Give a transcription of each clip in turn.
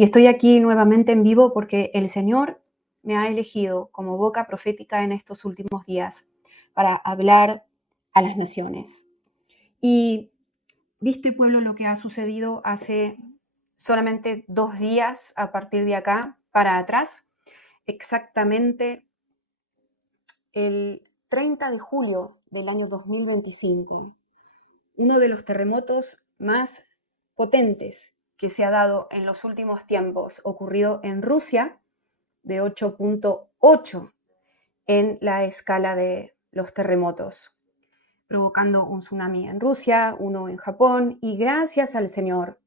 Y estoy aquí nuevamente en vivo porque el Señor me ha elegido como boca profética en estos últimos días para hablar a las naciones. Y viste, pueblo, lo que ha sucedido hace solamente 2 días a partir de acá para atrás, exactamente el 30 de julio del año 2025, uno de los terremotos más potentes que se ha dado en los últimos tiempos, ocurrido en Rusia, de 8.8 en la escala de los terremotos, provocando un tsunami en Rusia, uno en Japón, y gracias al Señor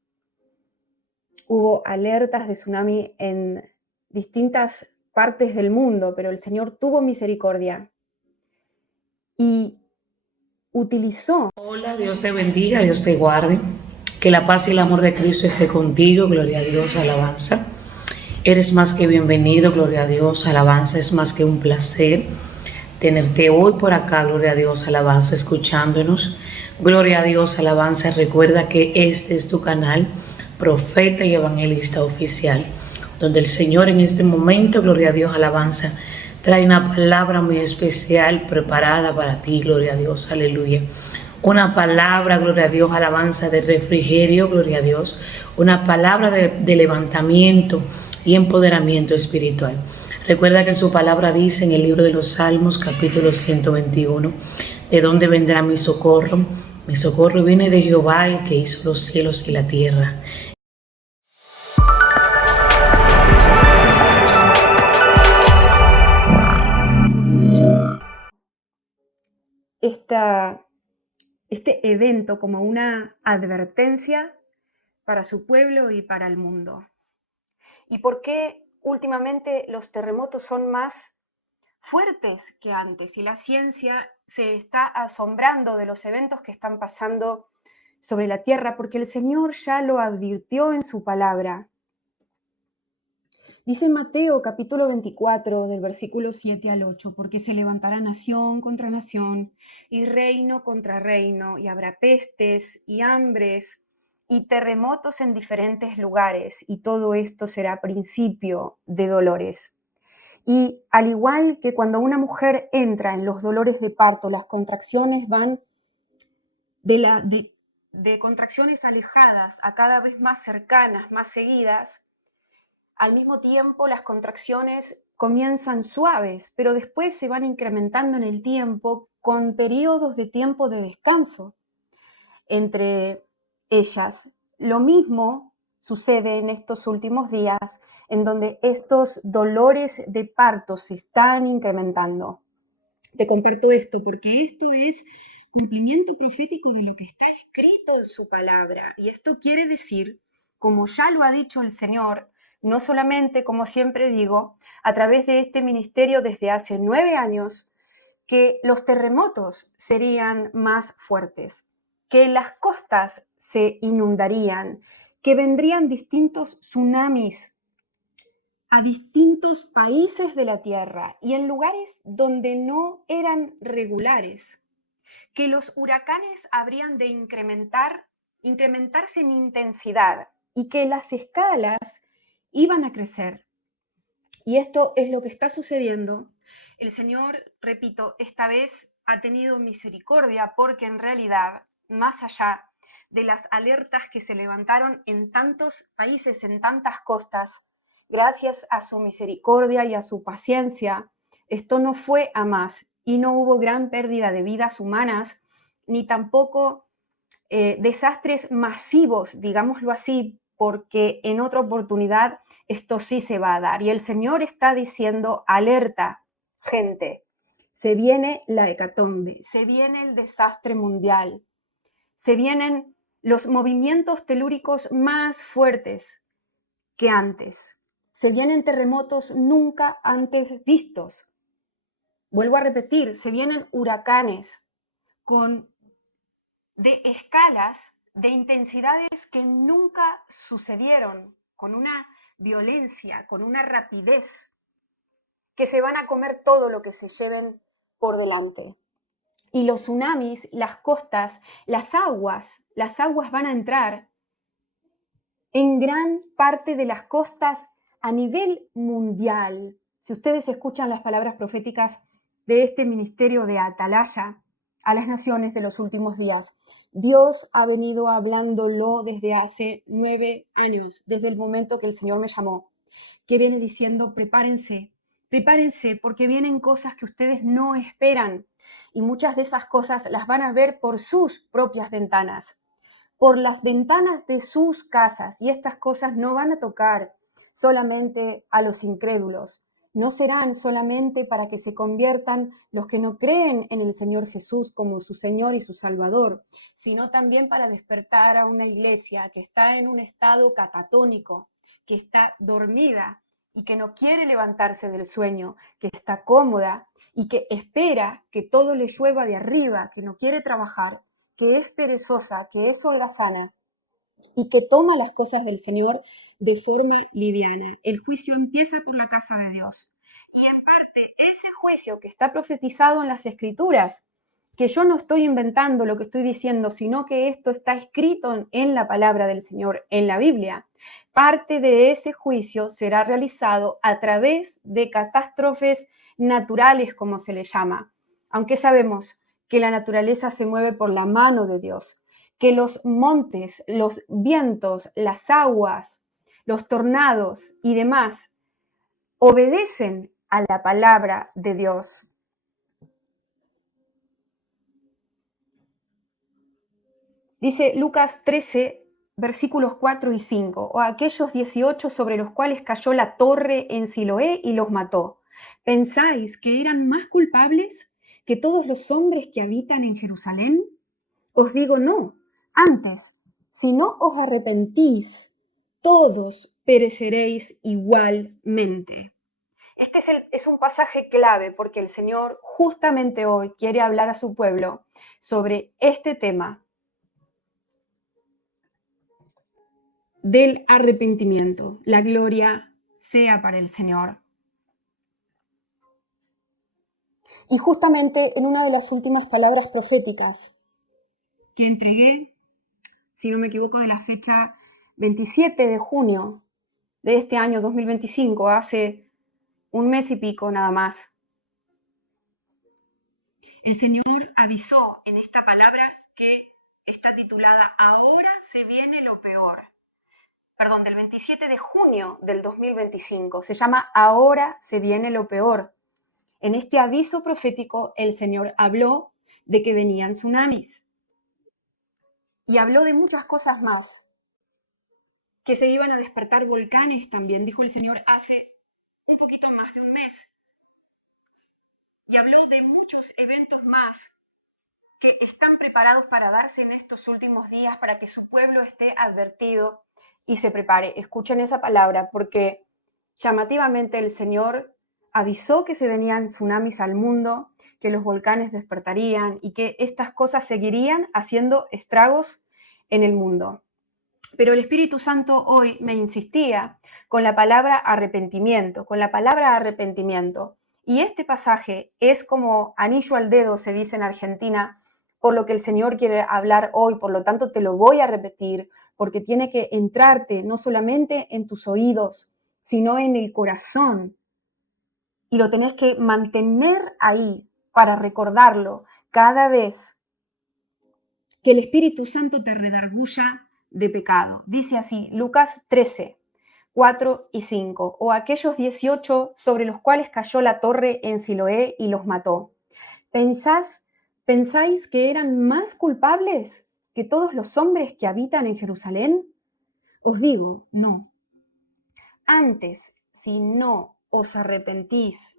hubo alertas de tsunami en distintas partes del mundo, pero el Señor tuvo misericordia y utilizó. Hola, Dios te bendiga, Dios te guarde. Que la paz y el amor de Cristo esté contigo. Gloria a Dios, alabanza. Eres más que bienvenido, gloria a Dios, alabanza. Es más que un placer tenerte hoy por acá, gloria a Dios, alabanza, escuchándonos. Gloria a Dios, alabanza. Recuerda que este es tu canal, Profeta y Evangelista Oficial, donde el Señor en este momento, gloria a Dios, alabanza, trae una palabra muy especial preparada para ti, gloria a Dios, aleluya. Una palabra, gloria a Dios, alabanza de refrigerio, gloria a Dios. Una palabra de levantamiento y empoderamiento espiritual. Recuerda que en su palabra dice en el libro de los Salmos, capítulo 121, ¿de dónde vendrá mi socorro? Mi socorro viene de Jehová, el que hizo los cielos y la tierra. Este evento como una advertencia para su pueblo y para el mundo. ¿Y por qué últimamente los terremotos son más fuertes que antes? Y la ciencia se está asombrando de los eventos que están pasando sobre la tierra, porque el Señor ya lo advirtió en su palabra. Dice Mateo capítulo 24 del versículo 7 al 8, porque se levantará nación contra nación y reino contra reino, y habrá pestes y hambres y terremotos en diferentes lugares, y todo esto será principio de dolores. Y al igual que cuando una mujer entra en los dolores de parto, las contracciones van de contracciones alejadas a cada vez más cercanas, más seguidas. Al mismo tiempo, las contracciones comienzan suaves, pero después se van incrementando en el tiempo con periodos de tiempo de descanso entre ellas. Lo mismo sucede en estos últimos días, en donde estos dolores de parto se están incrementando. Te comparto esto porque esto es cumplimiento profético de lo que está escrito en su palabra. Y esto quiere decir, como ya lo ha dicho el Señor, no solamente, como siempre digo, a través de este ministerio desde hace 9 años, que los terremotos serían más fuertes, que las costas se inundarían, que vendrían distintos tsunamis a distintos países de la Tierra y en lugares donde no eran regulares, que los huracanes habrían de incrementarse en intensidad y que las escalas iban a crecer. Y esto es lo que está sucediendo. El Señor, repito, esta vez ha tenido misericordia porque en realidad, más allá de las alertas que se levantaron en tantos países, en tantas costas, gracias a su misericordia y a su paciencia, esto no fue a más y no hubo gran pérdida de vidas humanas, ni tampoco desastres masivos, digámoslo así, porque en otra oportunidad esto sí se va a dar. Y el Señor está diciendo, alerta, gente, se viene la hecatombe, se viene el desastre mundial, se vienen los movimientos telúricos más fuertes que antes, se vienen terremotos nunca antes vistos. Vuelvo a repetir, se vienen huracanes de escalas, de intensidades que nunca sucedieron, con una violencia, con una rapidez, que se van a comer todo lo que se lleven por delante. Y los tsunamis, las costas, las aguas van a entrar en gran parte de las costas a nivel mundial. Si ustedes escuchan las palabras proféticas de este ministerio de Atalaya a las naciones de los últimos días, Dios ha venido hablándolo desde hace 9 años, desde el momento que el Señor me llamó, que viene diciendo, prepárense, prepárense, porque vienen cosas que ustedes no esperan, y muchas de esas cosas las van a ver por sus propias ventanas, por las ventanas de sus casas, y estas cosas no van a tocar solamente a los incrédulos, no serán solamente para que se conviertan los que no creen en el Señor Jesús como su Señor y su Salvador, sino también para despertar a una iglesia que está en un estado catatónico, que está dormida y que no quiere levantarse del sueño, que está cómoda y que espera que todo le llueva de arriba, que no quiere trabajar, que es perezosa, que es holgazana y que toma las cosas del Señor de forma liviana. El juicio empieza por la casa de Dios. Y en parte ese juicio que está profetizado en las Escrituras, que yo no estoy inventando lo que estoy diciendo, sino que esto está escrito en la palabra del Señor, en la Biblia, parte de ese juicio será realizado a través de catástrofes naturales, como se le llama, aunque sabemos que la naturaleza se mueve por la mano de Dios, que los montes, los vientos, las aguas, los tornados y demás obedecen a la palabra de Dios. Dice Lucas 13, versículos 4 y 5, o aquellos 18 sobre los cuales cayó la torre en Siloé y los mató. ¿Pensáis que eran más culpables que todos los hombres que habitan en Jerusalén? Os digo no. Antes, si no os arrepentís, todos pereceréis igualmente. Este es un pasaje clave porque el Señor justamente hoy quiere hablar a su pueblo sobre este tema del arrepentimiento. La gloria sea para el Señor. Y justamente en una de las últimas palabras proféticas que entregué, si no me equivoco, de la fecha 27 de junio de este año 2025, hace un mes y pico nada más, el Señor avisó en esta palabra que está titulada Ahora se viene lo peor. Perdón, del 27 de junio del 2025. Se llama Ahora se viene lo peor. En este aviso profético, el Señor habló de que venían tsunamis y habló de muchas cosas más, que se iban a despertar volcanes también, dijo el Señor hace un poquito más de un mes. Y habló de muchos eventos más que están preparados para darse en estos últimos días para que su pueblo esté advertido y se prepare. Escuchen esa palabra porque llamativamente el Señor avisó que se venían tsunamis al mundo, que los volcanes despertarían y que estas cosas seguirían haciendo estragos en el mundo. Pero el Espíritu Santo hoy me insistía con la palabra arrepentimiento, con la palabra arrepentimiento. Y este pasaje es como anillo al dedo, se dice en Argentina, por lo que el Señor quiere hablar hoy, por lo tanto te lo voy a repetir, porque tiene que entrarte no solamente en tus oídos, sino en el corazón. Y lo tenés que mantener ahí para recordarlo cada vez que el Espíritu Santo te redarguya de pecado. Dice así, Lucas 13, 4 y 5, o aquellos 18 sobre los cuales cayó la torre en Siloé y los mató. ¿Pensáis que eran más culpables que todos los hombres que habitan en Jerusalén? Os digo, no. Antes, si no os arrepentís,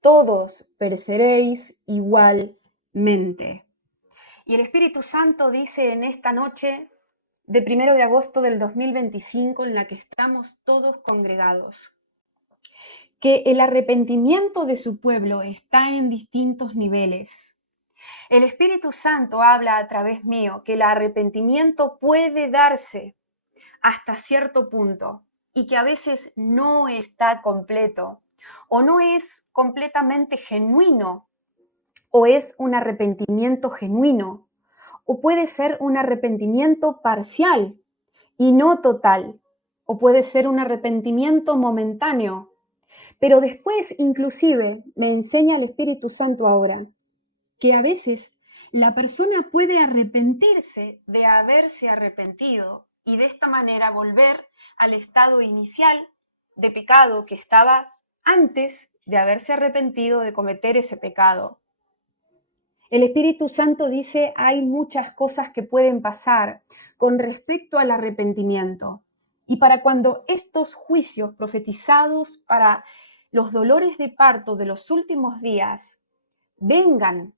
todos pereceréis igualmente. Y el Espíritu Santo dice en esta noche de 1 de agosto del 2025, en la que estamos todos congregados, que el arrepentimiento de su pueblo está en distintos niveles. El Espíritu Santo habla a través mío que el arrepentimiento puede darse hasta cierto punto y que a veces no está completo o no es completamente genuino o es un arrepentimiento genuino o puede ser un arrepentimiento parcial y no total. o puede ser un arrepentimiento momentáneo. Pero después, inclusive, me enseña el Espíritu Santo ahora, que a veces la persona puede arrepentirse de haberse arrepentido y de esta manera volver al estado inicial de pecado que estaba antes de haberse arrepentido de cometer ese pecado. El Espíritu Santo dice, hay muchas cosas que pueden pasar con respecto al arrepentimiento. Y para cuando estos juicios profetizados para los dolores de parto de los últimos días vengan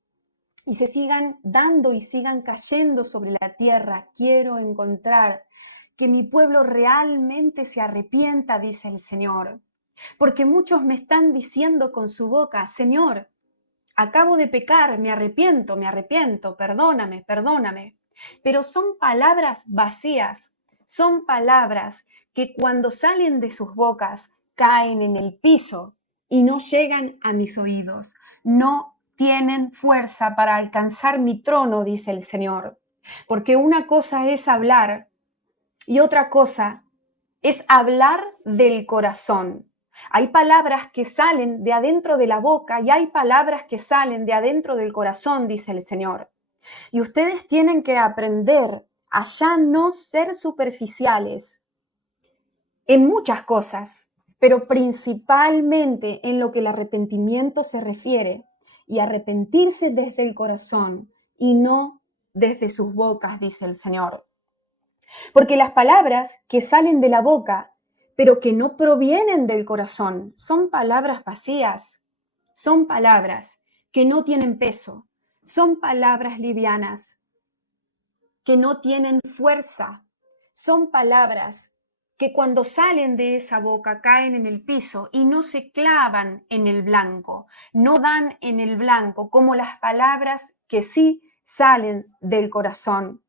y se sigan dando y sigan cayendo sobre la tierra, quiero encontrar que mi pueblo realmente se arrepienta, dice el Señor. Porque muchos me están diciendo con su boca, Señor, acabo de pecar, me arrepiento, perdóname, perdóname. Pero son palabras vacías, son palabras que cuando salen de sus bocas caen en el piso y no llegan a mis oídos. No tienen fuerza para alcanzar mi trono, dice el Señor. Porque una cosa es hablar y otra cosa es hablar del corazón. Hay palabras que salen de adentro de la boca y hay palabras que salen de adentro del corazón, dice el Señor. Y ustedes tienen que aprender a ya no ser superficiales en muchas cosas, pero principalmente en lo que el arrepentimiento se refiere, y arrepentirse desde el corazón y no desde sus bocas, dice el Señor. Porque las palabras que salen de la boca, pero que no provienen del corazón, son palabras vacías, son palabras que no tienen peso, son palabras livianas, que no tienen fuerza, son palabras que cuando salen de esa boca caen en el piso y no se clavan en el blanco, no dan en el blanco como las palabras que sí salen del corazón.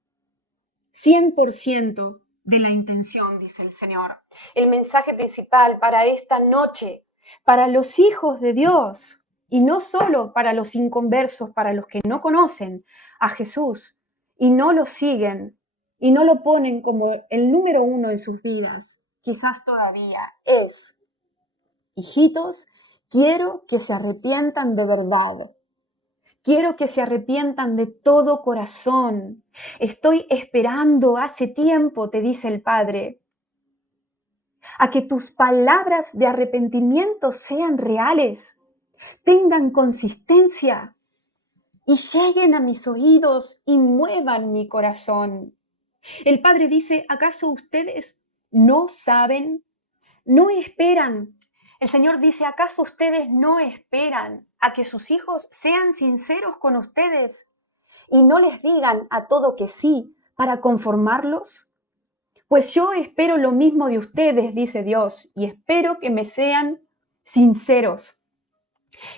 100% de la intención, dice el Señor. El mensaje principal para esta noche, para los hijos de Dios, y no solo para los inconversos, para los que no conocen a Jesús y no lo siguen y no lo ponen como el número uno en sus vidas, quizás todavía es, hijitos, quiero que se arrepientan de verdad. Quiero que se arrepientan de todo corazón. Estoy esperando hace tiempo, te dice el Padre, a que tus palabras de arrepentimiento sean reales, tengan consistencia y lleguen a mis oídos y muevan mi corazón. El Padre dice, ¿acaso ustedes no saben, no esperan? El Señor dice, ¿acaso ustedes no esperan a que sus hijos sean sinceros con ustedes y no les digan a todo que sí para conformarlos? Pues yo espero lo mismo de ustedes, dice Dios, y espero que me sean sinceros.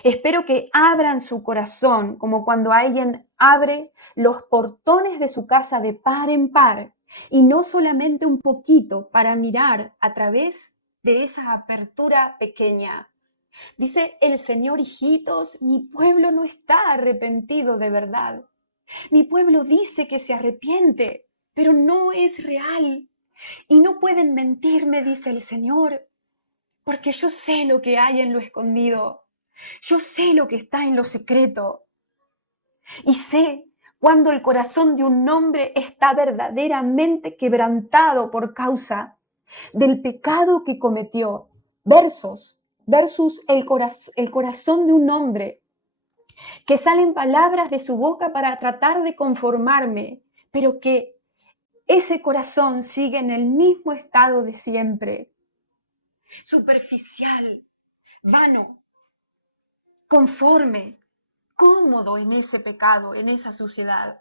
Espero que abran su corazón como cuando alguien abre los portones de su casa de par en par y no solamente un poquito para mirar a través de esa apertura pequeña. Dice el Señor, hijitos, mi pueblo no está arrepentido de verdad. Mi pueblo dice que se arrepiente, pero no es real. Y no pueden mentirme, dice el Señor, porque yo sé lo que hay en lo escondido. Yo sé lo que está en lo secreto. Y sé cuando el corazón de un hombre está verdaderamente quebrantado por causa del pecado que cometió, versus el corazón de un hombre, que salen palabras de su boca para tratar de conformarme, pero que ese corazón sigue en el mismo estado de siempre, superficial, vano, conforme, cómodo en ese pecado, en esa suciedad.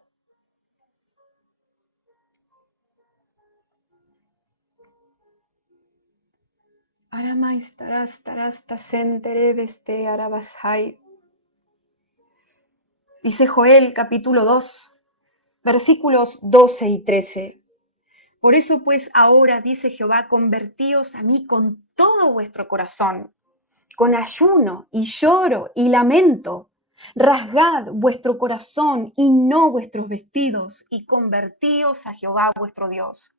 Dice Joel capítulo 2, versículos 12 y 13. Por eso pues ahora, dice Jehová, convertíos a mí con todo vuestro corazón, con ayuno y lloro y lamento. Rasgad vuestro corazón y no vuestros vestidos, y convertíos a Jehová vuestro Dios.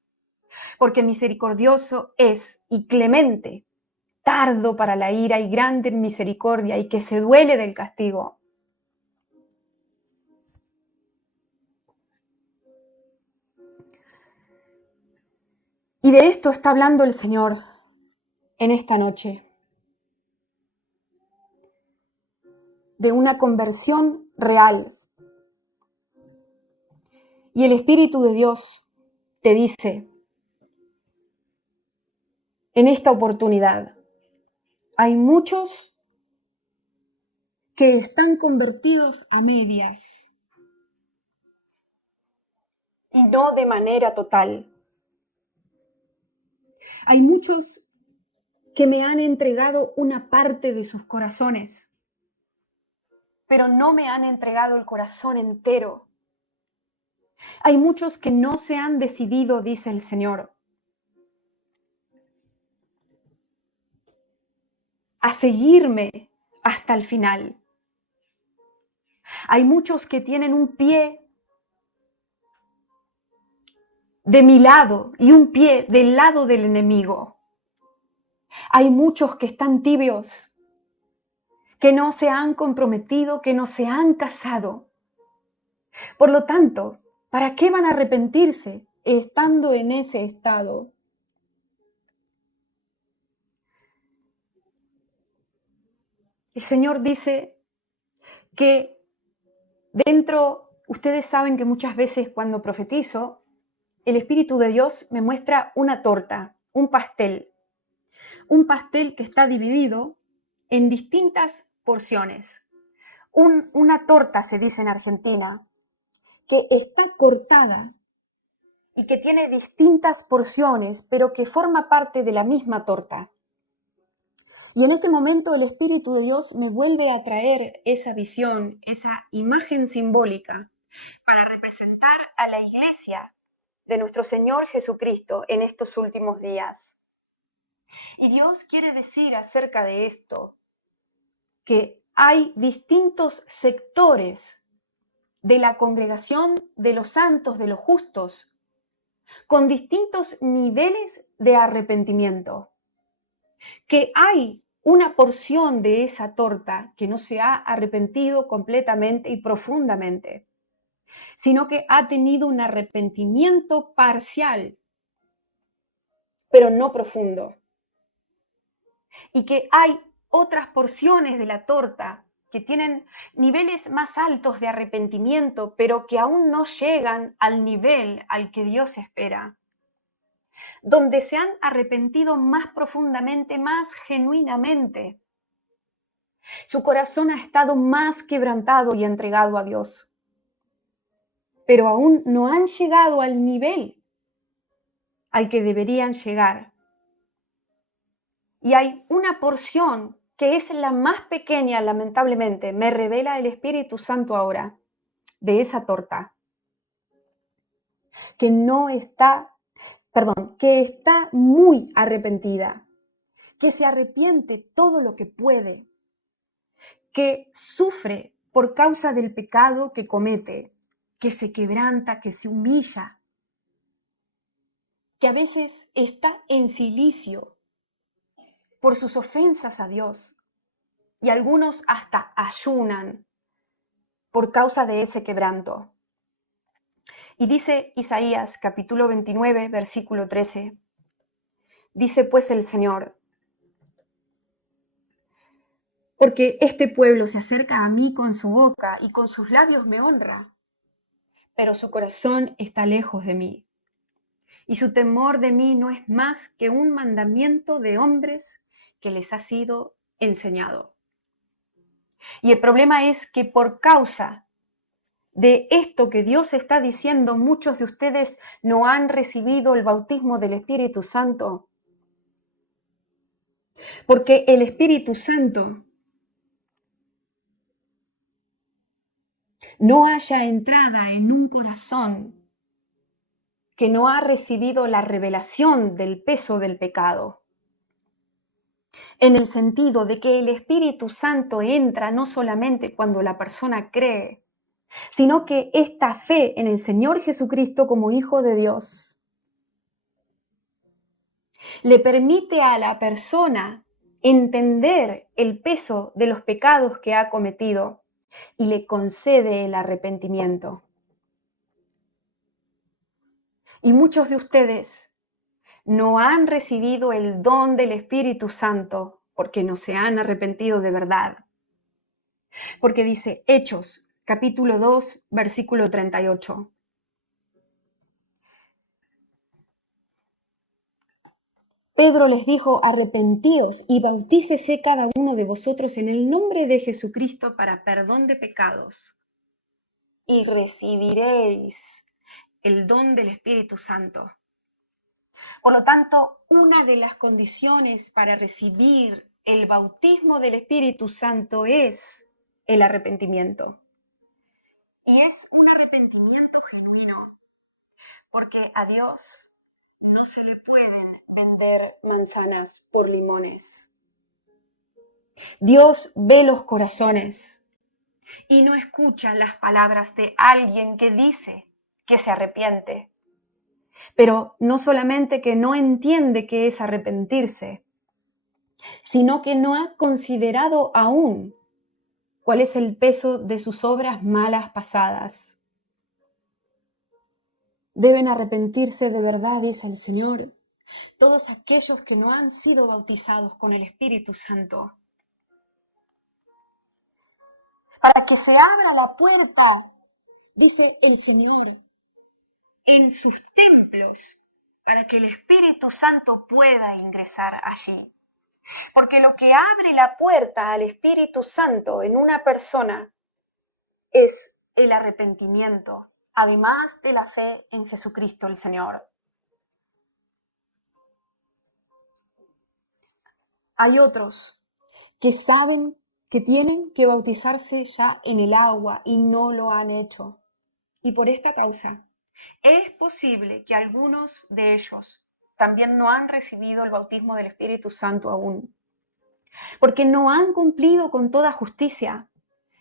porque misericordioso es y clemente, tardo para la ira y grande en misericordia, y que se duele del castigo. Y de esto está hablando el Señor en esta noche, de una conversión real. Y el Espíritu de Dios te dice, en esta oportunidad, hay muchos que están convertidos a medias y no de manera total. Hay muchos que me han entregado una parte de sus corazones, pero no me han entregado el corazón entero. Hay muchos que no se han decidido, dice el Señor, a seguirme hasta el final. Hay muchos que tienen un pie de mi lado y un pie del lado del enemigo. Hay muchos que están tibios, que no se han comprometido, que no se han casado. Por lo tanto, ¿para qué van a arrepentirse estando en ese estado? El Señor dice que ustedes saben que muchas veces cuando profetizo, el Espíritu de Dios me muestra una torta, un pastel que está dividido en distintas porciones. Una torta, se dice en Argentina, que está cortada y que tiene distintas porciones, pero que forma parte de la misma torta. Y en este momento el Espíritu de Dios me vuelve a traer esa visión, esa imagen simbólica, para representar a la iglesia de nuestro Señor Jesucristo en estos últimos días. Y Dios quiere decir acerca de esto que hay distintos sectores de la congregación de los santos, de los justos, con distintos niveles de arrepentimiento. Que hay una porción de esa torta que no se ha arrepentido completamente y profundamente, sino que ha tenido un arrepentimiento parcial, pero no profundo. Y que hay otras porciones de la torta que tienen niveles más altos de arrepentimiento, pero que aún no llegan al nivel al que Dios espera, donde se han arrepentido más profundamente, más genuinamente. Su corazón ha estado más quebrantado y entregado a Dios, pero aún no han llegado al nivel al que deberían llegar. Y hay una porción que es la más pequeña, lamentablemente, me revela el Espíritu Santo ahora, de esa torta, que está muy arrepentida, que se arrepiente todo lo que puede, que sufre por causa del pecado que comete, que se quebranta, que se humilla, que a veces está en silicio por sus ofensas a Dios, y algunos hasta ayunan por causa de ese quebranto. Y dice Isaías capítulo 29, versículo 13, dice pues el Señor, porque este pueblo se acerca a mí con su boca y con sus labios me honra, pero su corazón está lejos de mí. Y su temor de mí no es más que un mandamiento de hombres que les ha sido enseñado. Y el problema es que por causa de esto que Dios está diciendo, muchos de ustedes no han recibido el bautismo del Espíritu Santo. Porque el Espíritu Santo no haya entrada en un corazón que no ha recibido la revelación del peso del pecado. En el sentido de que el Espíritu Santo entra no solamente cuando la persona cree, sino que esta fe en el Señor Jesucristo como Hijo de Dios le permite a la persona entender el peso de los pecados que ha cometido y le concede el arrepentimiento. Y muchos de ustedes no han recibido el don del Espíritu Santo porque no se han arrepentido de verdad. Porque dice Hechos, capítulo 2, versículo 38. Pedro les dijo: arrepentíos y bautícese cada uno de vosotros en el nombre de Jesucristo para perdón de pecados, y recibiréis el don del Espíritu Santo. Por lo tanto, una de las condiciones para recibir el bautismo del Espíritu Santo es el arrepentimiento. Y es un arrepentimiento genuino, porque a Dios no se le pueden vender manzanas por limones. Dios ve los corazones y no escucha las palabras de alguien que dice que se arrepiente. Pero no solamente que no entiende qué es arrepentirse, sino que no ha considerado aún cuál es el peso de sus obras malas pasadas. Deben arrepentirse de verdad, dice el Señor, todos aquellos que no han sido bautizados con el Espíritu Santo, para que se abra la puerta, dice el Señor, en sus templos, para que el Espíritu Santo pueda ingresar allí. Porque lo que abre la puerta al Espíritu Santo en una persona es el arrepentimiento, además de la fe en Jesucristo el Señor. Hay otros que saben que tienen que bautizarse ya en el agua y no lo han hecho. Y por esta causa, es posible que algunos de ellos también no han recibido el bautismo del Espíritu Santo aún, porque no han cumplido con toda justicia,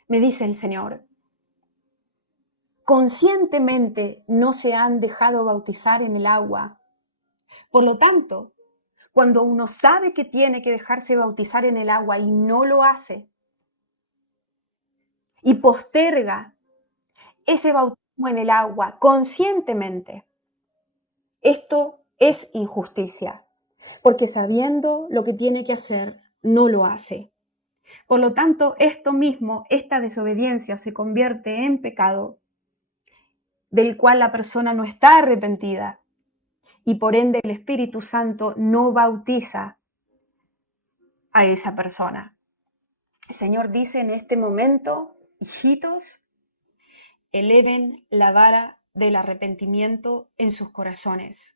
me dice el Señor. Conscientemente no se han dejado bautizar en el agua. Por lo tanto, cuando uno sabe que tiene que dejarse bautizar en el agua y no lo hace, y posterga ese bautismo en el agua conscientemente, esto es injusticia, porque sabiendo lo que tiene que hacer, no lo hace. Por lo tanto, esto mismo, esta desobediencia se convierte en pecado, del cual la persona no está arrepentida, y por ende el Espíritu Santo no bautiza a esa persona. El Señor dice en este momento: hijitos, eleven la vara del arrepentimiento en sus corazones.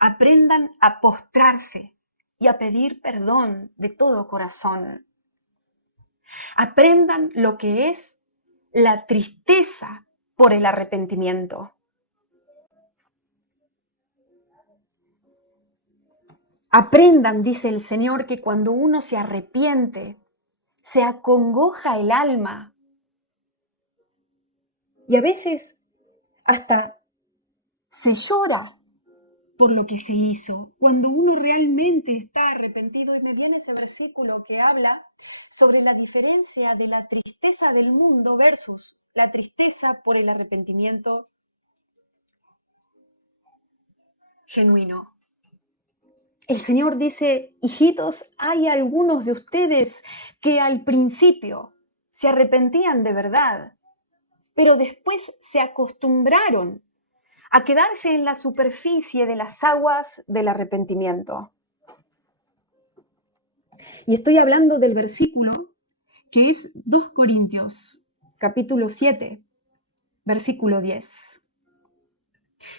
Aprendan a postrarse y a pedir perdón de todo corazón. Aprendan lo que es la tristeza por el arrepentimiento. Aprendan, dice el Señor, que cuando uno se arrepiente, se acongoja el alma. Y a veces hasta se llora por lo que se hizo, cuando uno realmente está arrepentido. Y me viene ese versículo que habla sobre la diferencia de la tristeza del mundo versus la tristeza por el arrepentimiento genuino. El Señor dice: hijitos, hay algunos de ustedes que al principio se arrepentían de verdad, pero después se acostumbraron a quedarse en la superficie de las aguas del arrepentimiento. Y estoy hablando del versículo que es 2 Corintios, capítulo 7, versículo 10,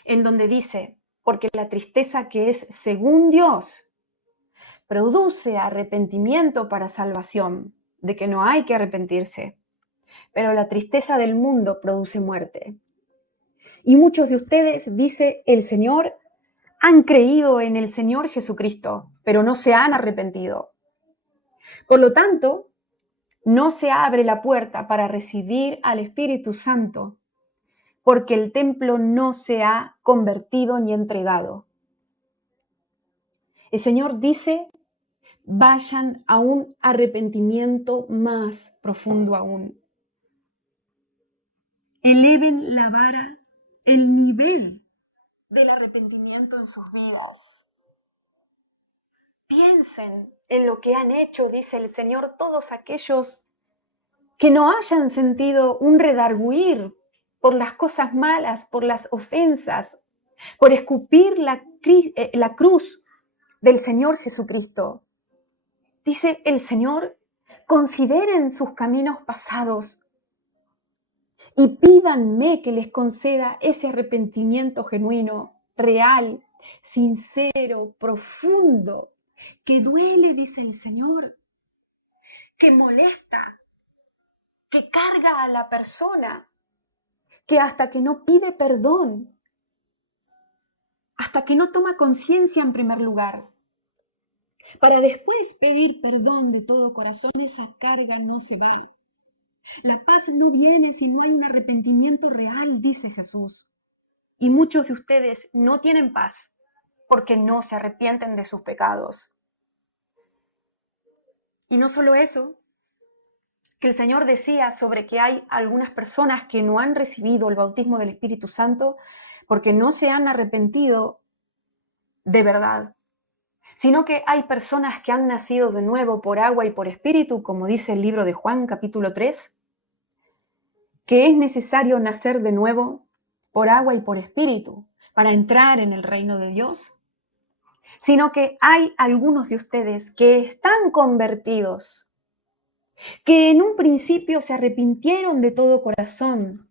en donde dice: porque la tristeza que es según Dios produce arrepentimiento para salvación, de que no hay que arrepentirse, pero la tristeza del mundo produce muerte. Y muchos de ustedes, dice el Señor, han creído en el Señor Jesucristo, pero no se han arrepentido. Por lo tanto, no se abre la puerta para recibir al Espíritu Santo, porque el templo no se ha convertido ni entregado. El Señor dice, vayan a un arrepentimiento más profundo aún. Eleven la vara, el nivel del arrepentimiento en sus vidas. Piensen en lo que han hecho, dice el Señor, todos aquellos que no hayan sentido un redarguir por las cosas malas, por las ofensas, por escupir la cruz del Señor Jesucristo. Dice el Señor, consideren sus caminos pasados y pídanme que les conceda ese arrepentimiento genuino, real, sincero, profundo, que duele, dice el Señor, que molesta, que carga a la persona, que hasta que no pide perdón, hasta que no toma conciencia en primer lugar, para después pedir perdón de todo corazón, esa carga no se va. La paz no viene si no hay un arrepentimiento real, dice Jesús. Y muchos de ustedes no tienen paz porque no se arrepienten de sus pecados. Y no solo eso, que el Señor decía sobre que hay algunas personas que no han recibido el bautismo del Espíritu Santo porque no se han arrepentido de verdad, sino que hay personas que han nacido de nuevo por agua y por espíritu, como dice el libro de Juan, capítulo 3, que es necesario nacer de nuevo por agua y por espíritu para entrar en el reino de Dios, sino que hay algunos de ustedes que están convertidos, que en un principio se arrepintieron de todo corazón,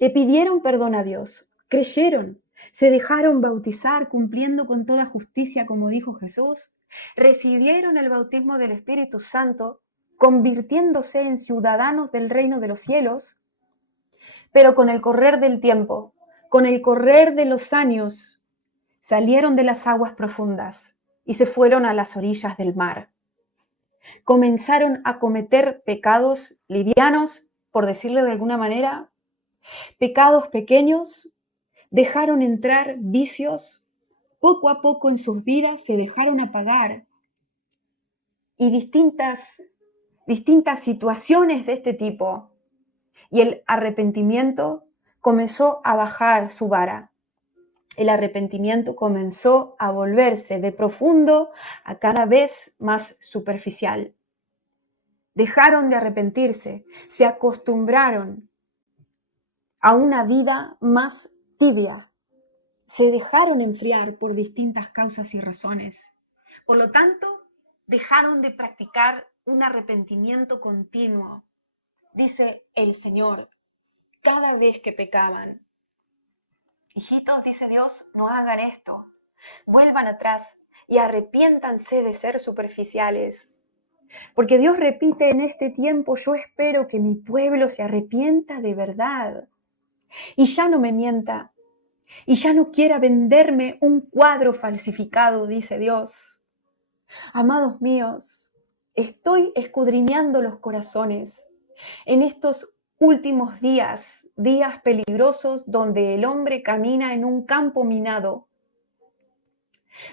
le pidieron perdón a Dios, creyeron, se dejaron bautizar cumpliendo con toda justicia, como dijo Jesús, recibieron el bautismo del Espíritu Santo, convirtiéndose en ciudadanos del reino de los cielos, pero con el correr del tiempo, con el correr de los años, salieron de las aguas profundas y se fueron a las orillas del mar. Comenzaron a cometer pecados livianos, por decirlo de alguna manera, pecados pequeños, dejaron entrar vicios, poco a poco en sus vidas se dejaron apagar y distintas situaciones de este tipo. Y el arrepentimiento comenzó a bajar su vara. El arrepentimiento comenzó a volverse de profundo a cada vez más superficial. Dejaron de arrepentirse, se acostumbraron a una vida más tibia, se dejaron enfriar por distintas causas y razones. Por lo tanto, dejaron de practicar un arrepentimiento continuo, dice el Señor, cada vez que pecaban. Hijitos, dice Dios, no hagan esto. Vuelvan atrás y arrepiéntanse de ser superficiales. Porque Dios repite en este tiempo, yo espero que mi pueblo se arrepienta de verdad y ya no me mienta y ya no quiera venderme un cuadro falsificado, dice Dios. Amados míos, estoy escudriñando los corazones en estos últimos días peligrosos donde el hombre camina en un campo minado,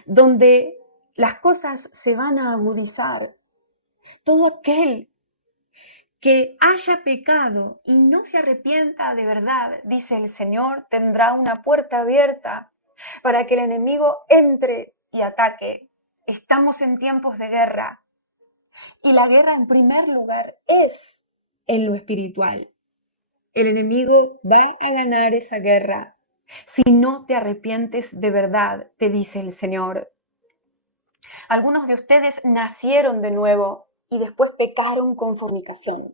donde las cosas se van a agudizar. Todo aquel que haya pecado y no se arrepienta de verdad, dice el Señor, tendrá una puerta abierta para que el enemigo entre y ataque. Estamos en tiempos de guerra y la guerra en primer lugar es en lo espiritual. El enemigo va a ganar esa guerra si no te arrepientes de verdad, te dice el Señor. Algunos de ustedes nacieron de nuevo y después pecaron con fornicación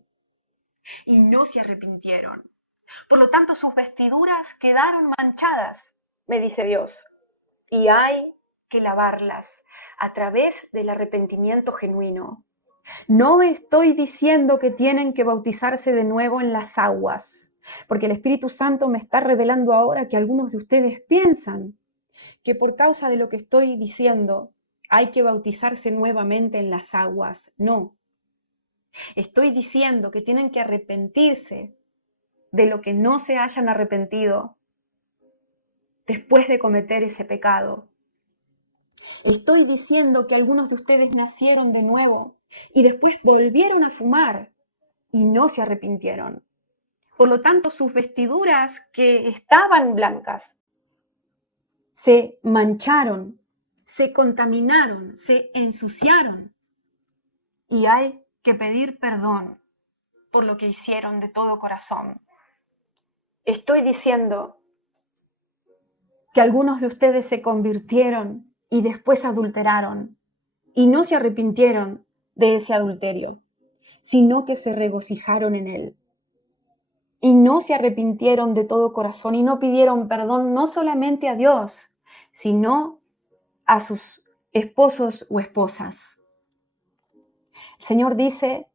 y no se arrepintieron. Por lo tanto, sus vestiduras quedaron manchadas, me dice Dios, y hay que lavarlas a través del arrepentimiento genuino. No estoy diciendo que tienen que bautizarse de nuevo en las aguas, porque el Espíritu Santo me está revelando ahora que algunos de ustedes piensan que por causa de lo que estoy diciendo hay que bautizarse nuevamente en las aguas. No. Estoy diciendo que tienen que arrepentirse de lo que no se hayan arrepentido después de cometer ese pecado. Estoy diciendo que algunos de ustedes nacieron de nuevo y después volvieron a fumar y no se arrepintieron. Por lo tanto, sus vestiduras que estaban blancas se mancharon, se contaminaron, se ensuciaron y hay que pedir perdón por lo que hicieron de todo corazón. Estoy diciendo que algunos de ustedes se convirtieron y después adulteraron y no se arrepintieron de ese adulterio, sino que se regocijaron en él. Y no se arrepintieron de todo corazón y no pidieron perdón no solamente a Dios, sino a sus esposos o esposas. El Señor dice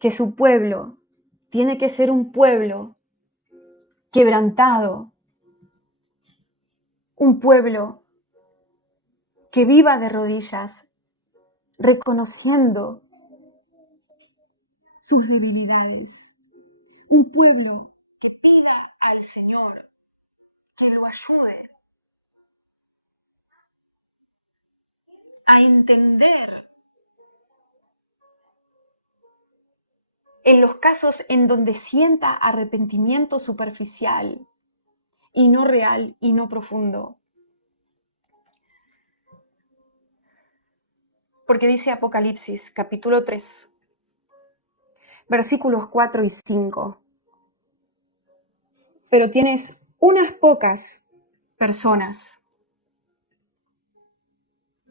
que su pueblo tiene que ser un pueblo quebrantado, un pueblo que viva de rodillas, reconociendo sus debilidades. Un pueblo que pida al Señor que lo ayude a entender en los casos en donde sienta arrepentimiento superficial y no real y no profundo. Porque dice Apocalipsis, capítulo 3, versículos 4 y 5. Pero tienes unas pocas personas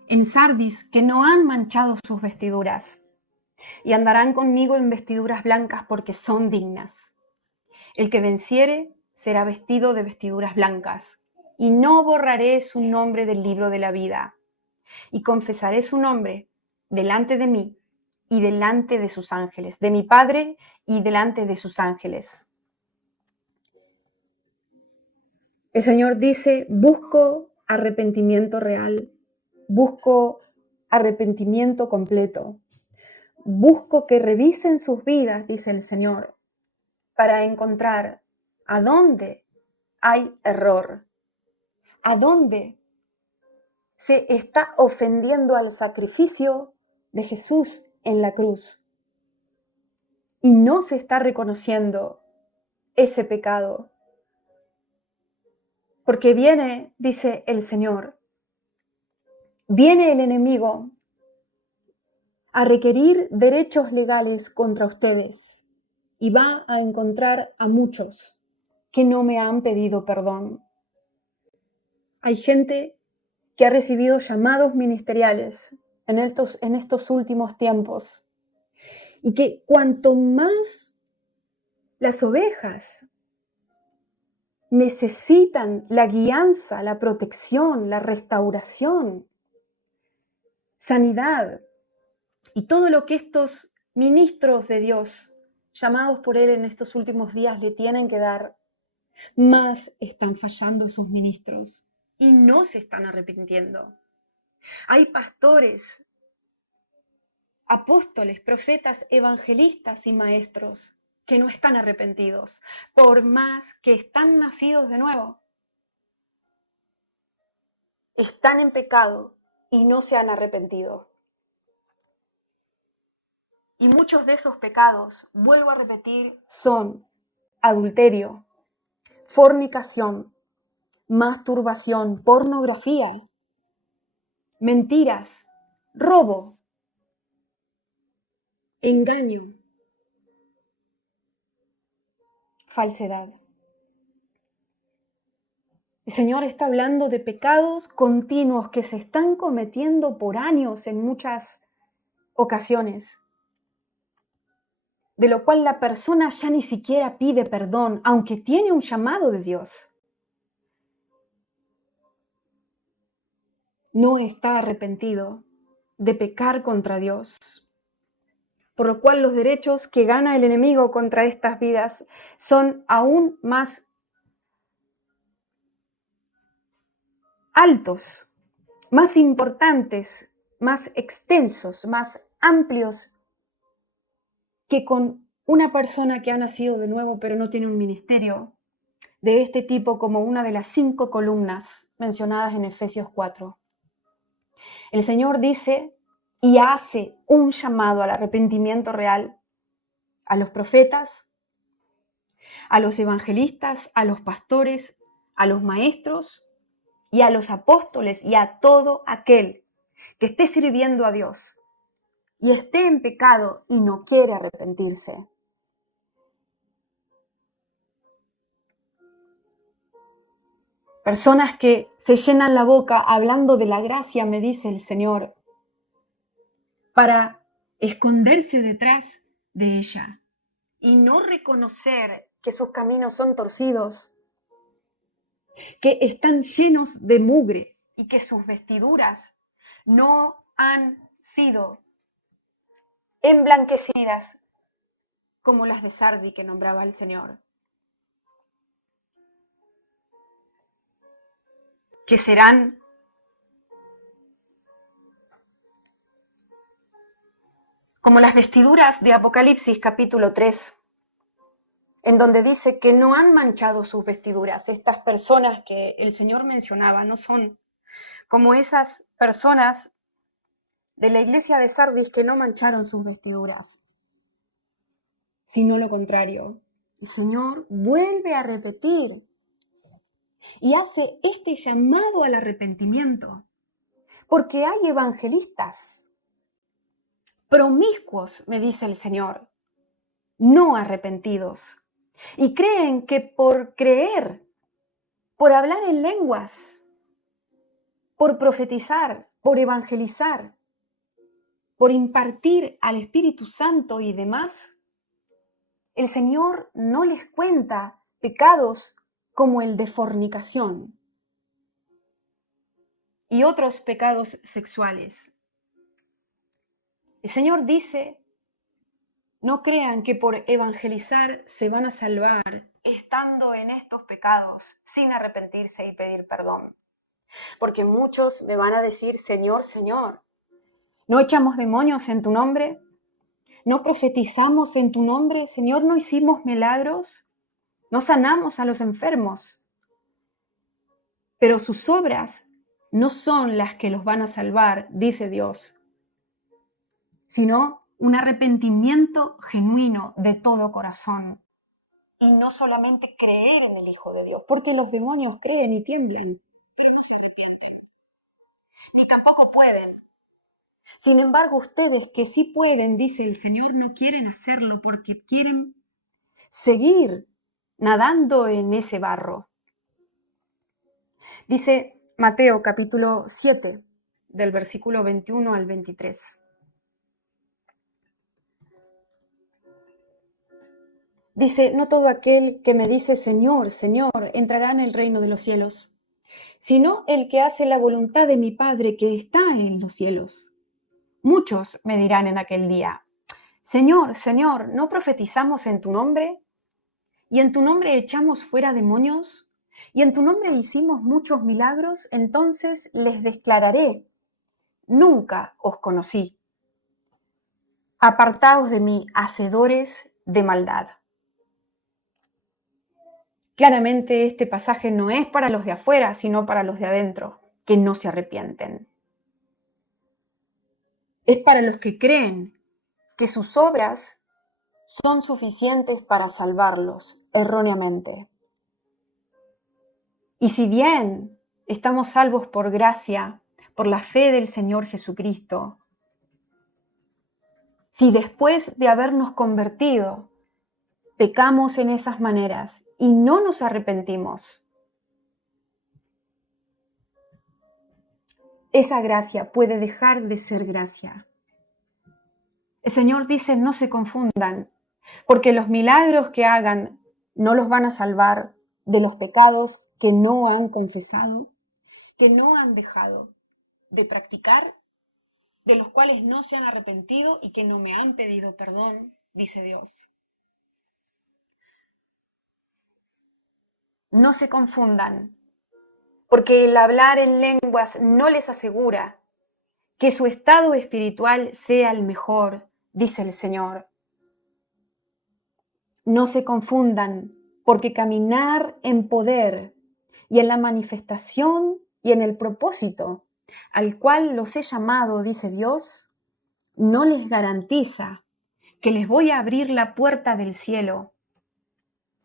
en Sardis que no han manchado sus vestiduras y andarán conmigo en vestiduras blancas porque son dignas. El que venciere será vestido de vestiduras blancas y no borraré su nombre del libro de la vida y confesaré su nombre delante de mí y delante de sus ángeles, de mi Padre y delante de sus ángeles. El Señor dice, busco arrepentimiento real, busco arrepentimiento completo, busco que revisen sus vidas, dice el Señor, para encontrar a dónde hay error, a dónde se está ofendiendo al sacrificio de Jesús en la cruz y no se está reconociendo ese pecado. Porque viene, dice el Señor, viene el enemigo a requerir derechos legales contra ustedes y va a encontrar a muchos que no me han pedido perdón. Hay gente que ha recibido llamados ministeriales en estos últimos tiempos y que cuanto más las ovejas necesitan la guianza, la protección, la restauración, sanidad y todo lo que estos ministros de Dios, llamados por Él en estos últimos días, le tienen que dar, más están fallando esos ministros y no se están arrepintiendo. Hay pastores, apóstoles, profetas, evangelistas y maestros que no están arrepentidos, por más que están nacidos de nuevo. Están en pecado y no se han arrepentido. Y muchos de esos pecados, vuelvo a repetir, son adulterio, fornicación, masturbación, pornografía, mentiras, robo, engaño, falsedad. El Señor está hablando de pecados continuos que se están cometiendo por años en muchas ocasiones, de lo cual la persona ya ni siquiera pide perdón, aunque tiene un llamado de Dios. No está arrepentido de pecar contra Dios. Por lo cual los derechos que gana el enemigo contra estas vidas son aún más altos, más importantes, más extensos, más amplios que con una persona que ha nacido de nuevo pero no tiene un ministerio de este tipo como una de las 5 columnas mencionadas en Efesios 4. El Señor dice y hace un llamado al arrepentimiento real a los profetas, a los evangelistas, a los pastores, a los maestros y a los apóstoles y a todo aquel que esté sirviendo a Dios y esté en pecado y no quiere arrepentirse. Personas que se llenan la boca hablando de la gracia, me dice el Señor, para esconderse detrás de ella y no reconocer que sus caminos son torcidos, que están llenos de mugre y que sus vestiduras no han sido emblanquecidas como las de sardi que nombraba el Señor, que serán como las vestiduras de Apocalipsis capítulo 3, en donde dice que no han manchado sus vestiduras. Estas personas que el Señor mencionaba no son como esas personas de la iglesia de Sardis que no mancharon sus vestiduras, sino lo contrario. El Señor vuelve a repetir y hace este llamado al arrepentimiento, porque hay evangelistas promiscuos, me dice el Señor, no arrepentidos, y creen que por creer, por hablar en lenguas, por profetizar, por evangelizar, por impartir al Espíritu Santo y demás, el Señor no les cuenta pecados como el de fornicación y otros pecados sexuales. El Señor dice, no crean que por evangelizar se van a salvar estando en estos pecados sin arrepentirse y pedir perdón. Porque muchos me van a decir, Señor, Señor, ¿no echamos demonios en tu nombre? ¿No profetizamos en tu nombre? Señor, ¿no hicimos milagros? ¿No sanamos a los enfermos? Pero sus obras no son las que los van a salvar, dice Dios, sino un arrepentimiento genuino de todo corazón. Y no solamente creer en el Hijo de Dios, porque los demonios creen y tiemblan, pero no se arrepienten, ni tampoco pueden. Sin embargo, ustedes que sí pueden, dice el Señor, no quieren hacerlo porque quieren seguir nadando en ese barro. Dice Mateo capítulo 7, del versículo 21 al 23. Dice, no todo aquel que me dice Señor, Señor, entrará en el reino de los cielos, sino el que hace la voluntad de mi Padre que está en los cielos. Muchos me dirán en aquel día, Señor, Señor, ¿no profetizamos en tu nombre? ¿Y en tu nombre echamos fuera demonios? ¿Y en tu nombre hicimos muchos milagros? Entonces les declararé, nunca os conocí. Apartaos de mí, hacedores de maldad. Claramente este pasaje no es para los de afuera, sino para los de adentro, que no se arrepienten. Es para los que creen que sus obras son suficientes para salvarlos erróneamente. Y si bien estamos salvos por gracia, por la fe del Señor Jesucristo, si después de habernos convertido pecamos en esas maneras y no nos arrepentimos, esa gracia puede dejar de ser gracia. El Señor dice, no se confundan, porque los milagros que hagan no los van a salvar de los pecados que no han confesado, que no han dejado de practicar, de los cuales no se han arrepentido y que no me han pedido perdón, dice Dios. No se confundan, porque el hablar en lenguas no les asegura que su estado espiritual sea el mejor, dice el Señor. No se confundan, porque caminar en poder y en la manifestación y en el propósito al cual los he llamado, dice Dios, no les garantiza que les voy a abrir la puerta del cielo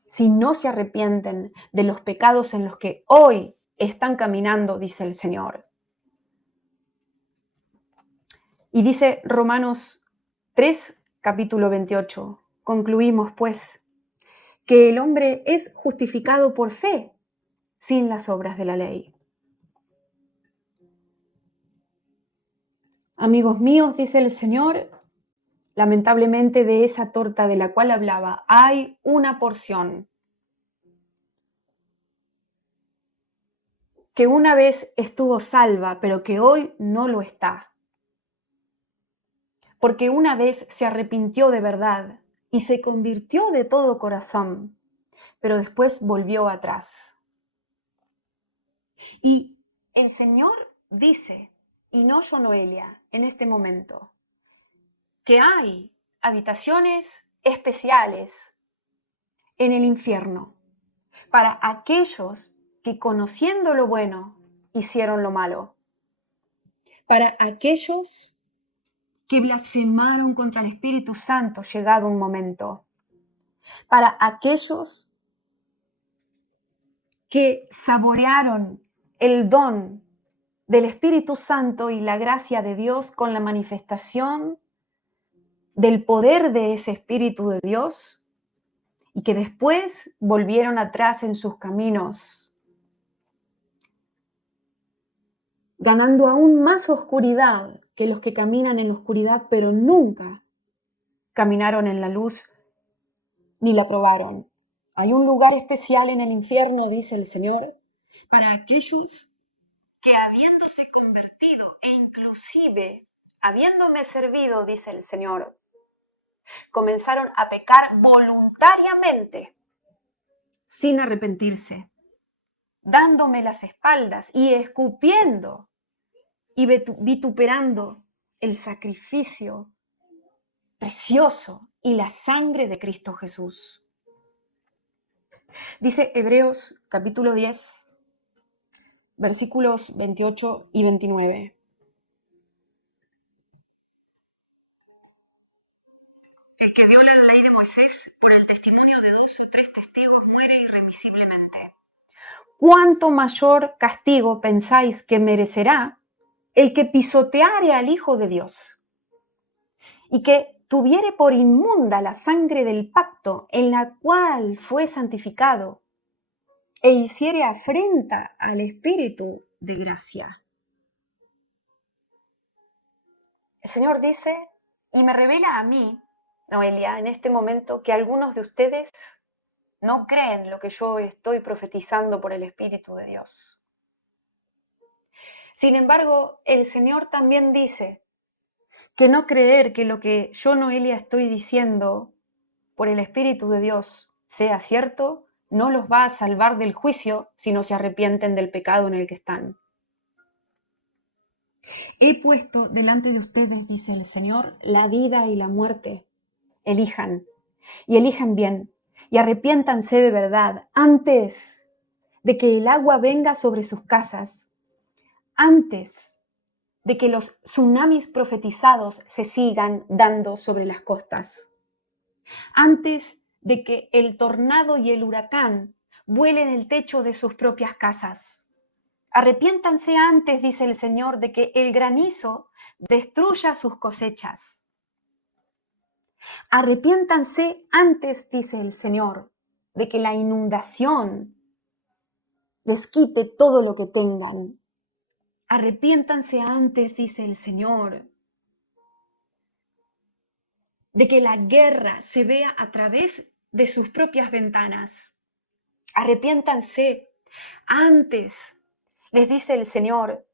si no se arrepienten de los pecados en los que hoy están caminando, dice el Señor. Y dice Romanos 3, capítulo 28. Concluimos, pues, que el hombre es justificado por fe sin las obras de la ley. Amigos míos, dice el Señor, lamentablemente de esa torta de la cual hablaba, hay una porción que una vez estuvo salva, pero que hoy no lo está. Porque una vez se arrepintió de verdad y se convirtió de todo corazón, pero después volvió atrás. Y el Señor dice, y no yo, Noelia, en este momento, que hay habitaciones especiales en el infierno para aquellos que, conociendo lo bueno, hicieron lo malo, para aquellos que blasfemaron contra el Espíritu Santo llegado un momento, para aquellos que saborearon el don del Espíritu Santo y la gracia de Dios con la manifestación del poder de ese Espíritu de Dios y que después volvieron atrás en sus caminos, ganando aún más oscuridad que los que caminan en la oscuridad, pero nunca caminaron en la luz ni la probaron. Hay un lugar especial en el infierno, dice el Señor, para aquellos que habiéndose convertido e inclusive habiéndome servido, dice el Señor, comenzaron a pecar voluntariamente, sin arrepentirse, dándome las espaldas y escupiendo y vituperando el sacrificio precioso y la sangre de Cristo Jesús. Dice Hebreos capítulo 10, versículos 28 y 29. El que viola la ley de Moisés por el testimonio de 2 o 3 testigos muere irremisiblemente. ¿Cuánto mayor castigo pensáis que merecerá el que pisoteare al Hijo de Dios y que tuviere por inmunda la sangre del pacto en la cual fue santificado e hiciere afrenta al Espíritu de gracia? El Señor dice, y me revela a mí, Noelia, en este momento, que algunos de ustedes no creen lo que yo estoy profetizando por el Espíritu de Dios. Sin embargo, el Señor también dice que no creer que lo que yo, Noelia, estoy diciendo por el Espíritu de Dios sea cierto, no los va a salvar del juicio si no se arrepienten del pecado en el que están. He puesto delante de ustedes, dice el Señor, la vida y la muerte. Elijan, y elijan bien, y arrepiéntanse de verdad antes de que el agua venga sobre sus casas, antes de que los tsunamis profetizados se sigan dando sobre las costas, antes de que el tornado y el huracán vuelen el techo de sus propias casas. Arrepiéntanse antes, dice el Señor, de que el granizo destruya sus cosechas. Arrepiéntanse antes, dice el Señor, de que la inundación les quite todo lo que tengan. Arrepiéntanse antes, dice el Señor, de que la guerra se vea a través de sus propias ventanas. Arrepiéntanse antes, les dice el Señor,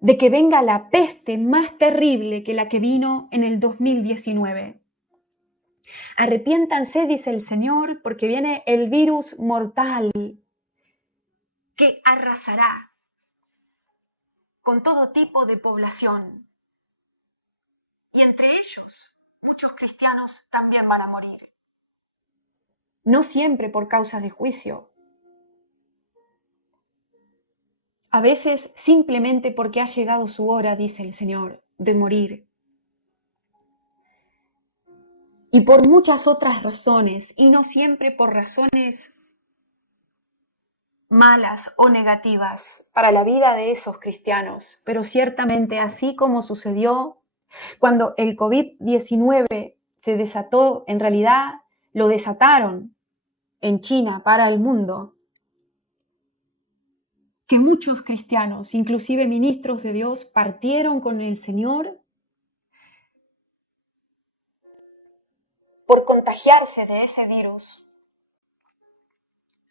de que venga la peste más terrible que la que vino en el 2019. Arrepiéntanse, dice el Señor, porque viene el virus mortal que arrasará con todo tipo de población. Y entre ellos, muchos cristianos también van a morir. No siempre por causa de juicio. a veces simplemente porque ha llegado su hora, dice el Señor, de morir. Y por muchas otras razones, y no siempre por razones malas o negativas para la vida de esos cristianos, pero ciertamente así como sucedió cuando el COVID-19 se desató, en realidad lo desataron en China para el mundo, que muchos cristianos, inclusive ministros de Dios, partieron con el Señor por contagiarse de ese virus.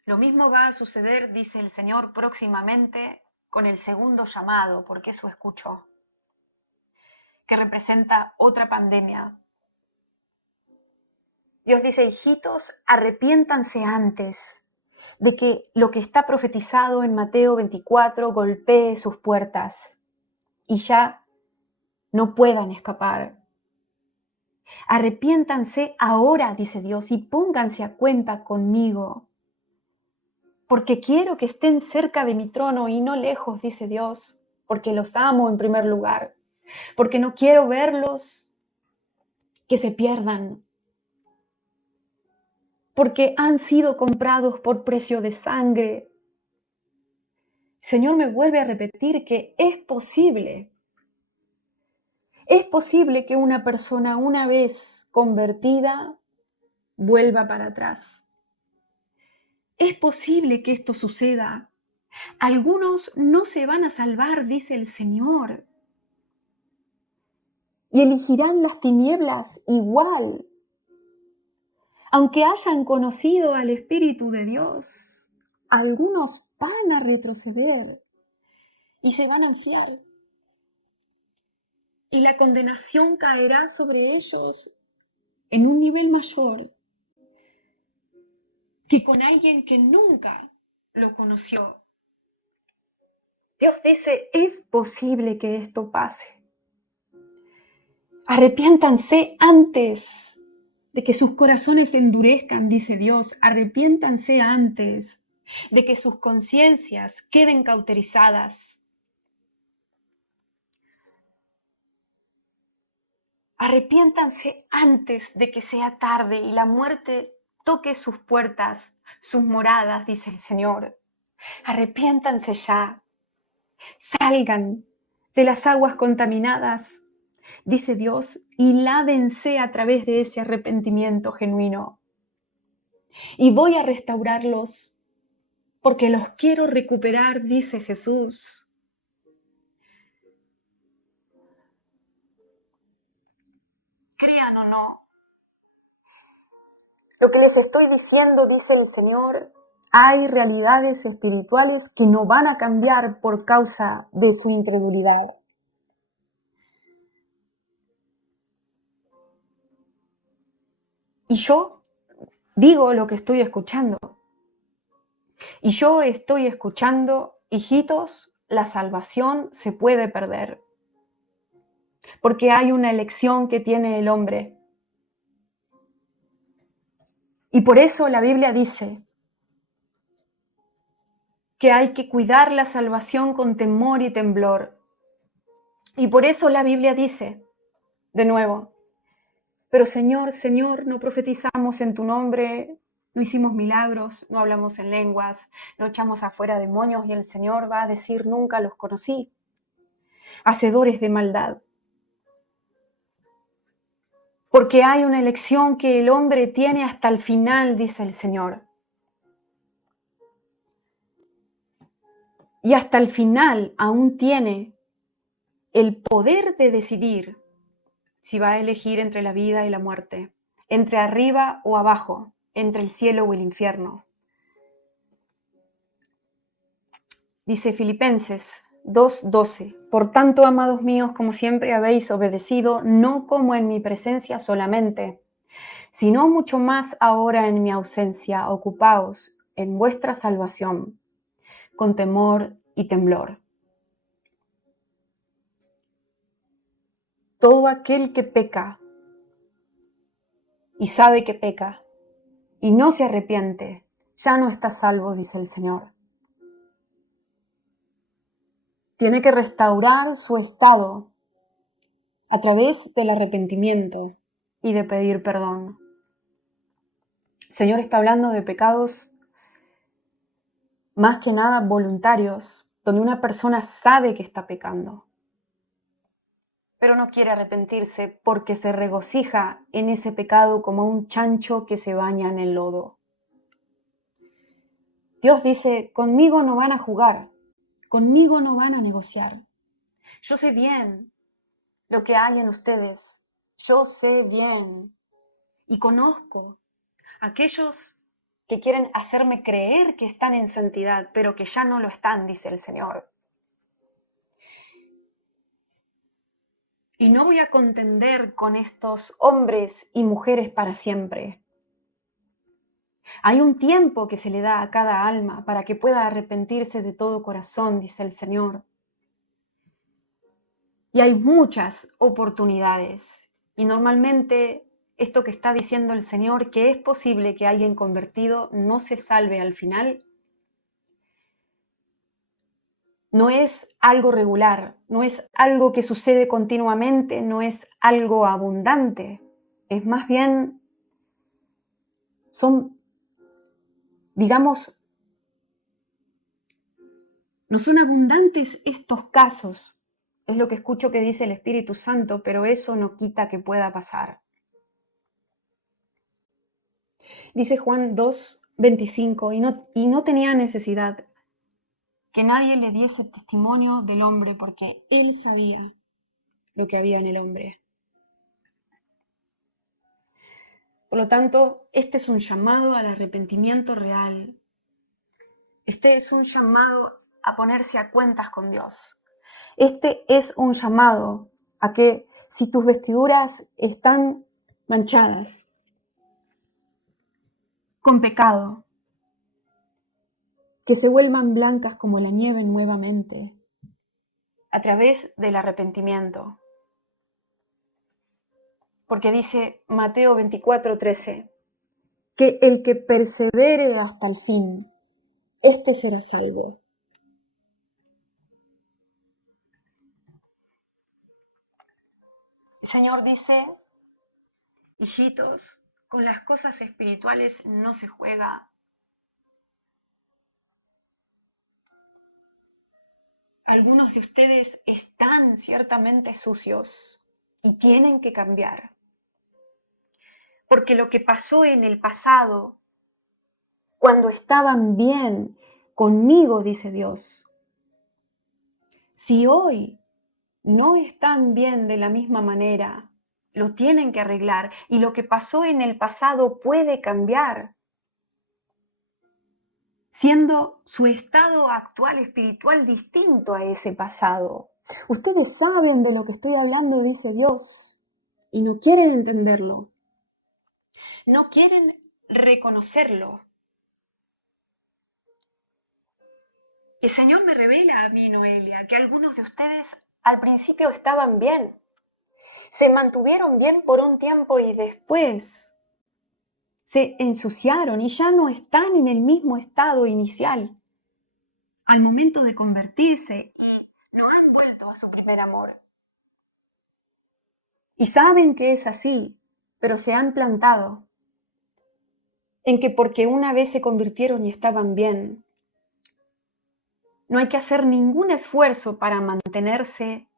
Lo mismo va a suceder, dice el Señor, próximamente con el segundo llamado, porque eso escucho, que representa otra pandemia. Dios dice, hijitos, arrepiéntanse antes de que lo que está profetizado en Mateo 24 golpee sus puertas y ya no puedan escapar. Arrepiéntanse ahora, dice Dios, y pónganse a cuenta conmigo, porque quiero que estén cerca de mi trono y no lejos, dice Dios, porque los amo en primer lugar, porque no quiero verlos que se pierdan, porque han sido comprados por precio de sangre. Señor me vuelve a repetir que es posible que una persona una vez convertida vuelva para atrás. Es posible que esto suceda. Algunos no se van a salvar, dice el Señor, y elegirán las tinieblas igual, aunque hayan conocido al Espíritu de Dios. Algunos van a retroceder y se van a enfriar. Y la condenación caerá sobre ellos en un nivel mayor que con alguien que nunca lo conoció. Dios dice, es posible que esto pase. Arrepiéntanse antes de que sus corazones se endurezcan, dice Dios. Arrepiéntanse antes de que sus conciencias queden cauterizadas. Arrepiéntanse antes de que sea tarde y la muerte toque sus puertas, sus moradas, dice el Señor. Arrepiéntanse ya. Salgan de las aguas contaminadas, dice Dios, y lávense a través de ese arrepentimiento genuino. Y voy a restaurarlos porque los quiero recuperar, dice Jesús. Crean o no, lo que les estoy diciendo, dice el Señor, hay realidades espirituales que no van a cambiar por causa de su incredulidad. Y yo digo lo que estoy escuchando. Y yo estoy escuchando, hijitos, la salvación se puede perder. Porque hay una elección que tiene el hombre. Y por eso la Biblia dice que hay que cuidar la salvación con temor y temblor. Y por eso la Biblia dice, de nuevo, pero Señor, Señor, no profetizamos en tu nombre, no hicimos milagros, no hablamos en lenguas, no echamos afuera demonios y el Señor va a decir, nunca los conocí. Hacedores de maldad. Porque hay una elección que el hombre tiene hasta el final, dice el Señor. Y hasta el final aún tiene el poder de decidir si va a elegir entre la vida y la muerte, entre arriba o abajo, entre el cielo o el infierno. Dice Filipenses 2:12, por tanto, amados míos, como siempre habéis obedecido, no como en mi presencia solamente, sino mucho más ahora en mi ausencia, ocupaos en vuestra salvación, con temor y temblor. Todo aquel que peca y sabe que peca y no se arrepiente, ya no está salvo, dice el Señor. Tiene que restaurar su estado a través del arrepentimiento y de pedir perdón. El Señor está hablando de pecados más que nada voluntarios, donde una persona sabe que está pecando, pero no quiere arrepentirse porque se regocija en ese pecado como un chancho que se baña en el lodo. Dios dice, conmigo no van a jugar, conmigo no van a negociar. Yo sé bien lo que hay en ustedes, yo sé bien y conozco a aquellos que quieren hacerme creer que están en santidad, pero que ya no lo están, dice el Señor. Y no voy a contender con estos hombres y mujeres para siempre. Hay un tiempo que se le da a cada alma para que pueda arrepentirse de todo corazón, dice el Señor. Y hay muchas oportunidades. Y normalmente esto que está diciendo el Señor, que es posible que alguien convertido no se salve al final, no es algo regular, no es algo que sucede continuamente, no es algo abundante. Es más bien, son, digamos, no son abundantes estos casos. Es lo que escucho que dice el Espíritu Santo, pero eso no quita que pueda pasar. Dice Juan 2:25, y no tenía necesidad que nadie le diese testimonio del hombre, porque él sabía lo que había en el hombre. Por lo tanto, este es un llamado al arrepentimiento real. Este es un llamado a ponerse a cuentas con Dios. Este es un llamado a que si tus vestiduras están manchadas con pecado, que se vuelvan blancas como la nieve nuevamente, a través del arrepentimiento. Porque dice Mateo 24:13, que el que persevere hasta el fin, este será salvo. El Señor dice, hijitos, con las cosas espirituales no se juega. Algunos de ustedes están ciertamente sucios y tienen que cambiar. Porque lo que pasó en el pasado, cuando estaban bien conmigo, dice Dios, si hoy no están bien de la misma manera, lo tienen que arreglar. Y lo que pasó en el pasado puede cambiar, siendo su estado actual espiritual distinto a ese pasado. Ustedes saben de lo que estoy hablando, dice Dios, y no quieren entenderlo. No quieren reconocerlo. El Señor me revela a mí, Noelia, que algunos de ustedes al principio estaban bien. Se mantuvieron bien por un tiempo y después se ensuciaron y ya no están en el mismo estado inicial al momento de convertirse y no han vuelto a su primer amor. Y saben que es así, pero se han plantado en que porque una vez se convirtieron y estaban bien, no hay que hacer ningún esfuerzo para mantenerse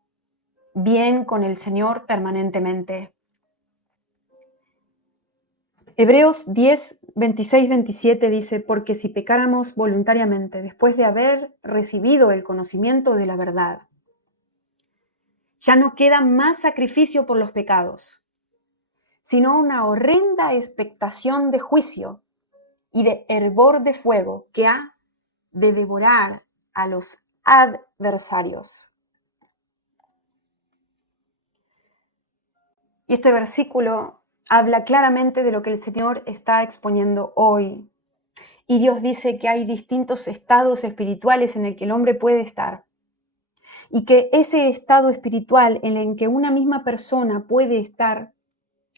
bien con el Señor permanentemente. Hebreos 10, 26, 27 dice, porque si pecáramos voluntariamente después de haber recibido el conocimiento de la verdad, ya no queda más sacrificio por los pecados, sino una horrenda expectación de juicio y de hervor de fuego que ha de devorar a los adversarios. Y este versículo habla claramente de lo que el Señor está exponiendo hoy. Y Dios dice que hay distintos estados espirituales en el que el hombre puede estar. Y que ese estado espiritual en el que una misma persona puede estar,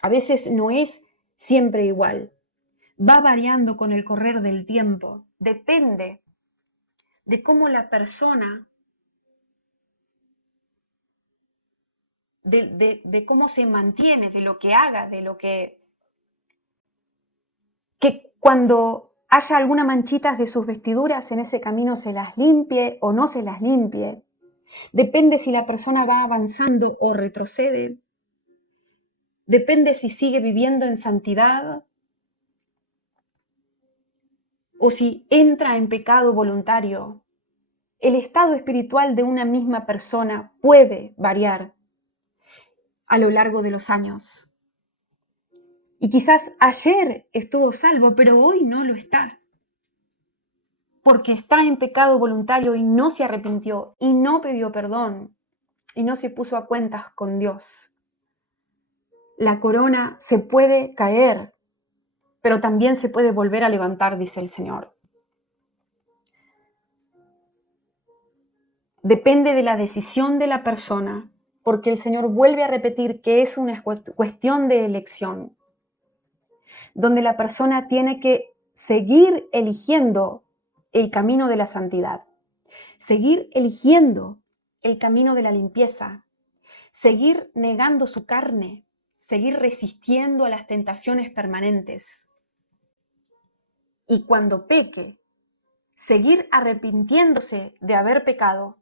a veces no es siempre igual. Va variando con el correr del tiempo. Depende de cómo la persona de cómo se mantiene, de lo que haga, de lo que cuando haya alguna manchita de sus vestiduras en ese camino se las limpie o no se las limpie. Depende si la persona va avanzando o retrocede. Depende si sigue viviendo en santidad o si entra en pecado voluntario. El estado espiritual de una misma persona puede variar a lo largo de los años. Y quizás ayer estuvo salvo, pero hoy no lo está. Porque está en pecado voluntario y no se arrepintió y no pidió perdón y no se puso a cuentas con Dios. La corona se puede caer, pero también se puede volver a levantar, dice el Señor. Depende de la decisión de la persona, porque el Señor vuelve a repetir que es una cuestión de elección, donde la persona tiene que seguir eligiendo el camino de la santidad, seguir eligiendo el camino de la limpieza, seguir negando su carne, seguir resistiendo a las tentaciones permanentes. Y cuando peque, seguir arrepintiéndose de haber pecado,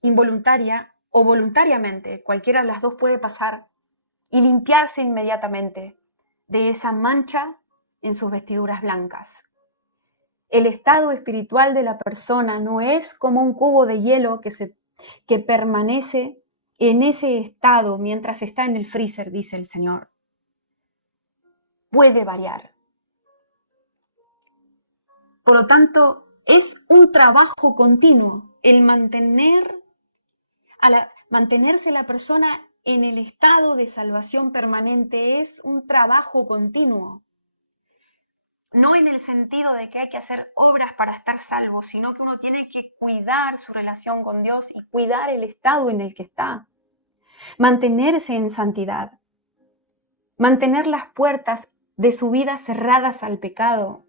involuntaria o voluntariamente, cualquiera de las dos puede pasar, y limpiarse inmediatamente de esa mancha en sus vestiduras blancas. El estado espiritual de la persona no es como un cubo de hielo que permanece en ese estado mientras está en el freezer, dice el Señor. Puede variar. Por lo tanto, es un trabajo continuo el mantenerse la persona en el estado de salvación permanente, es un trabajo continuo. No en el sentido de que hay que hacer obras para estar salvo, sino que uno tiene que cuidar su relación con Dios y cuidar el estado en el que está. Mantenerse en santidad. Mantener las puertas de su vida cerradas al pecado.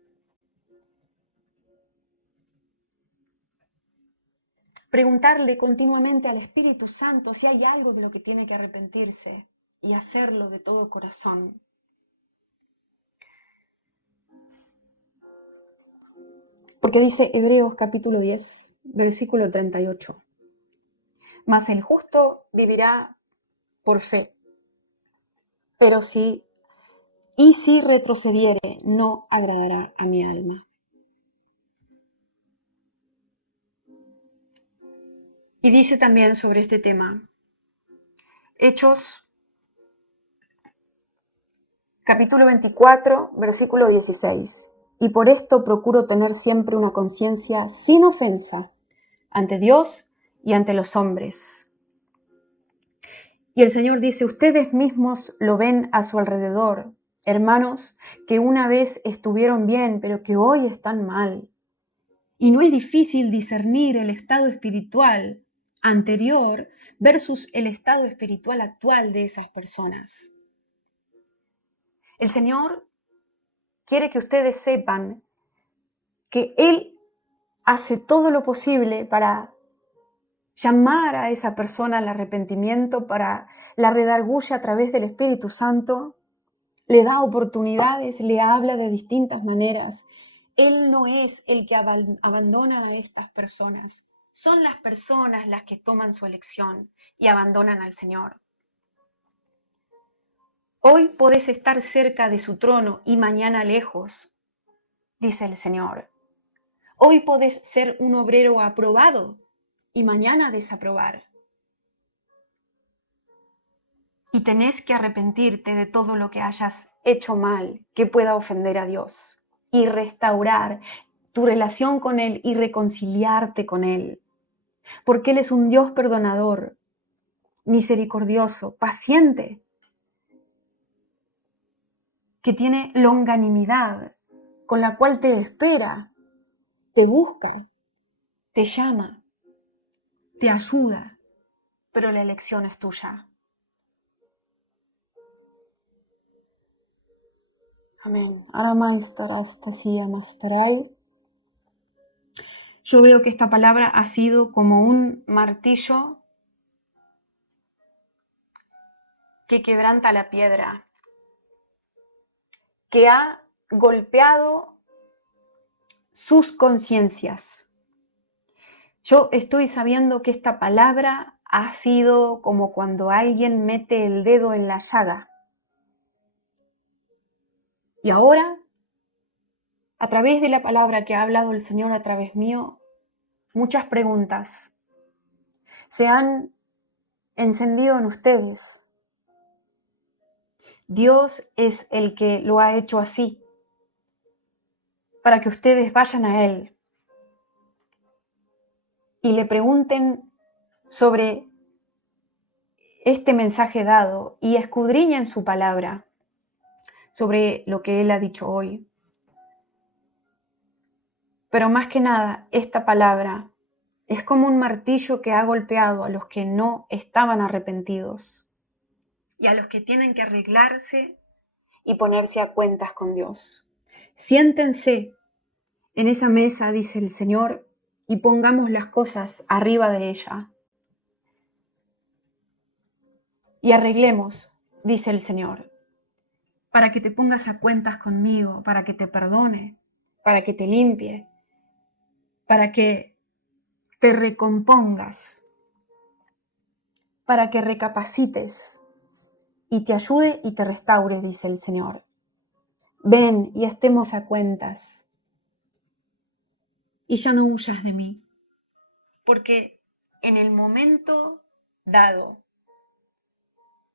Preguntarle continuamente al Espíritu Santo si hay algo de lo que tiene que arrepentirse y hacerlo de todo corazón. Porque dice Hebreos capítulo 10, versículo 38. Mas el justo vivirá por fe. Pero si retrocediere, no agradará a mi alma. Y dice también sobre este tema, Hechos, capítulo 24, versículo 16. Y por esto procuro tener siempre una conciencia sin ofensa ante Dios y ante los hombres. Y el Señor dice, ustedes mismos lo ven a su alrededor, hermanos que una vez estuvieron bien, pero que hoy están mal. Y no es difícil discernir el estado espiritual anterior versus el estado espiritual actual de esas personas. El Señor quiere que ustedes sepan que Él hace todo lo posible para llamar a esa persona al arrepentimiento, para la redarguye a través del Espíritu Santo, le da oportunidades, le habla de distintas maneras. Él no es el que abandona a estas personas. Son las personas las que toman su elección y abandonan al Señor. Hoy podés estar cerca de su trono y mañana lejos, dice el Señor. Hoy podés ser un obrero aprobado y mañana desaprobar. Y tenés que arrepentirte de todo lo que hayas hecho mal, que pueda ofender a Dios, y restaurar tu relación con Él y reconciliarte con Él. Porque Él es un Dios perdonador, misericordioso, paciente, que tiene longanimidad, con la cual te espera, te busca, te llama, te ayuda, pero la elección es tuya. Amén. Yo veo que esta palabra ha sido como un martillo que quebranta la piedra, que ha golpeado sus conciencias. Yo estoy sabiendo que esta palabra ha sido como cuando alguien mete el dedo en la llaga. Y ahora, a través de la palabra que ha hablado el Señor a través mío, muchas preguntas se han encendido en ustedes. Dios es el que lo ha hecho así, para que ustedes vayan a Él y le pregunten sobre este mensaje dado y escudriñen su palabra sobre lo que Él ha dicho hoy. Pero más que nada, esta palabra es como un martillo que ha golpeado a los que no estaban arrepentidos y a los que tienen que arreglarse y ponerse a cuentas con Dios. Siéntense en esa mesa, dice el Señor, y pongamos las cosas arriba de ella. Y arreglemos, dice el Señor, para que te pongas a cuentas conmigo, para que te perdone, para que te limpie, para que te recompongas, para que recapacites y te ayude y te restaure, dice el Señor. Ven y estemos a cuentas. Y ya no huyas de mí, porque en el momento dado,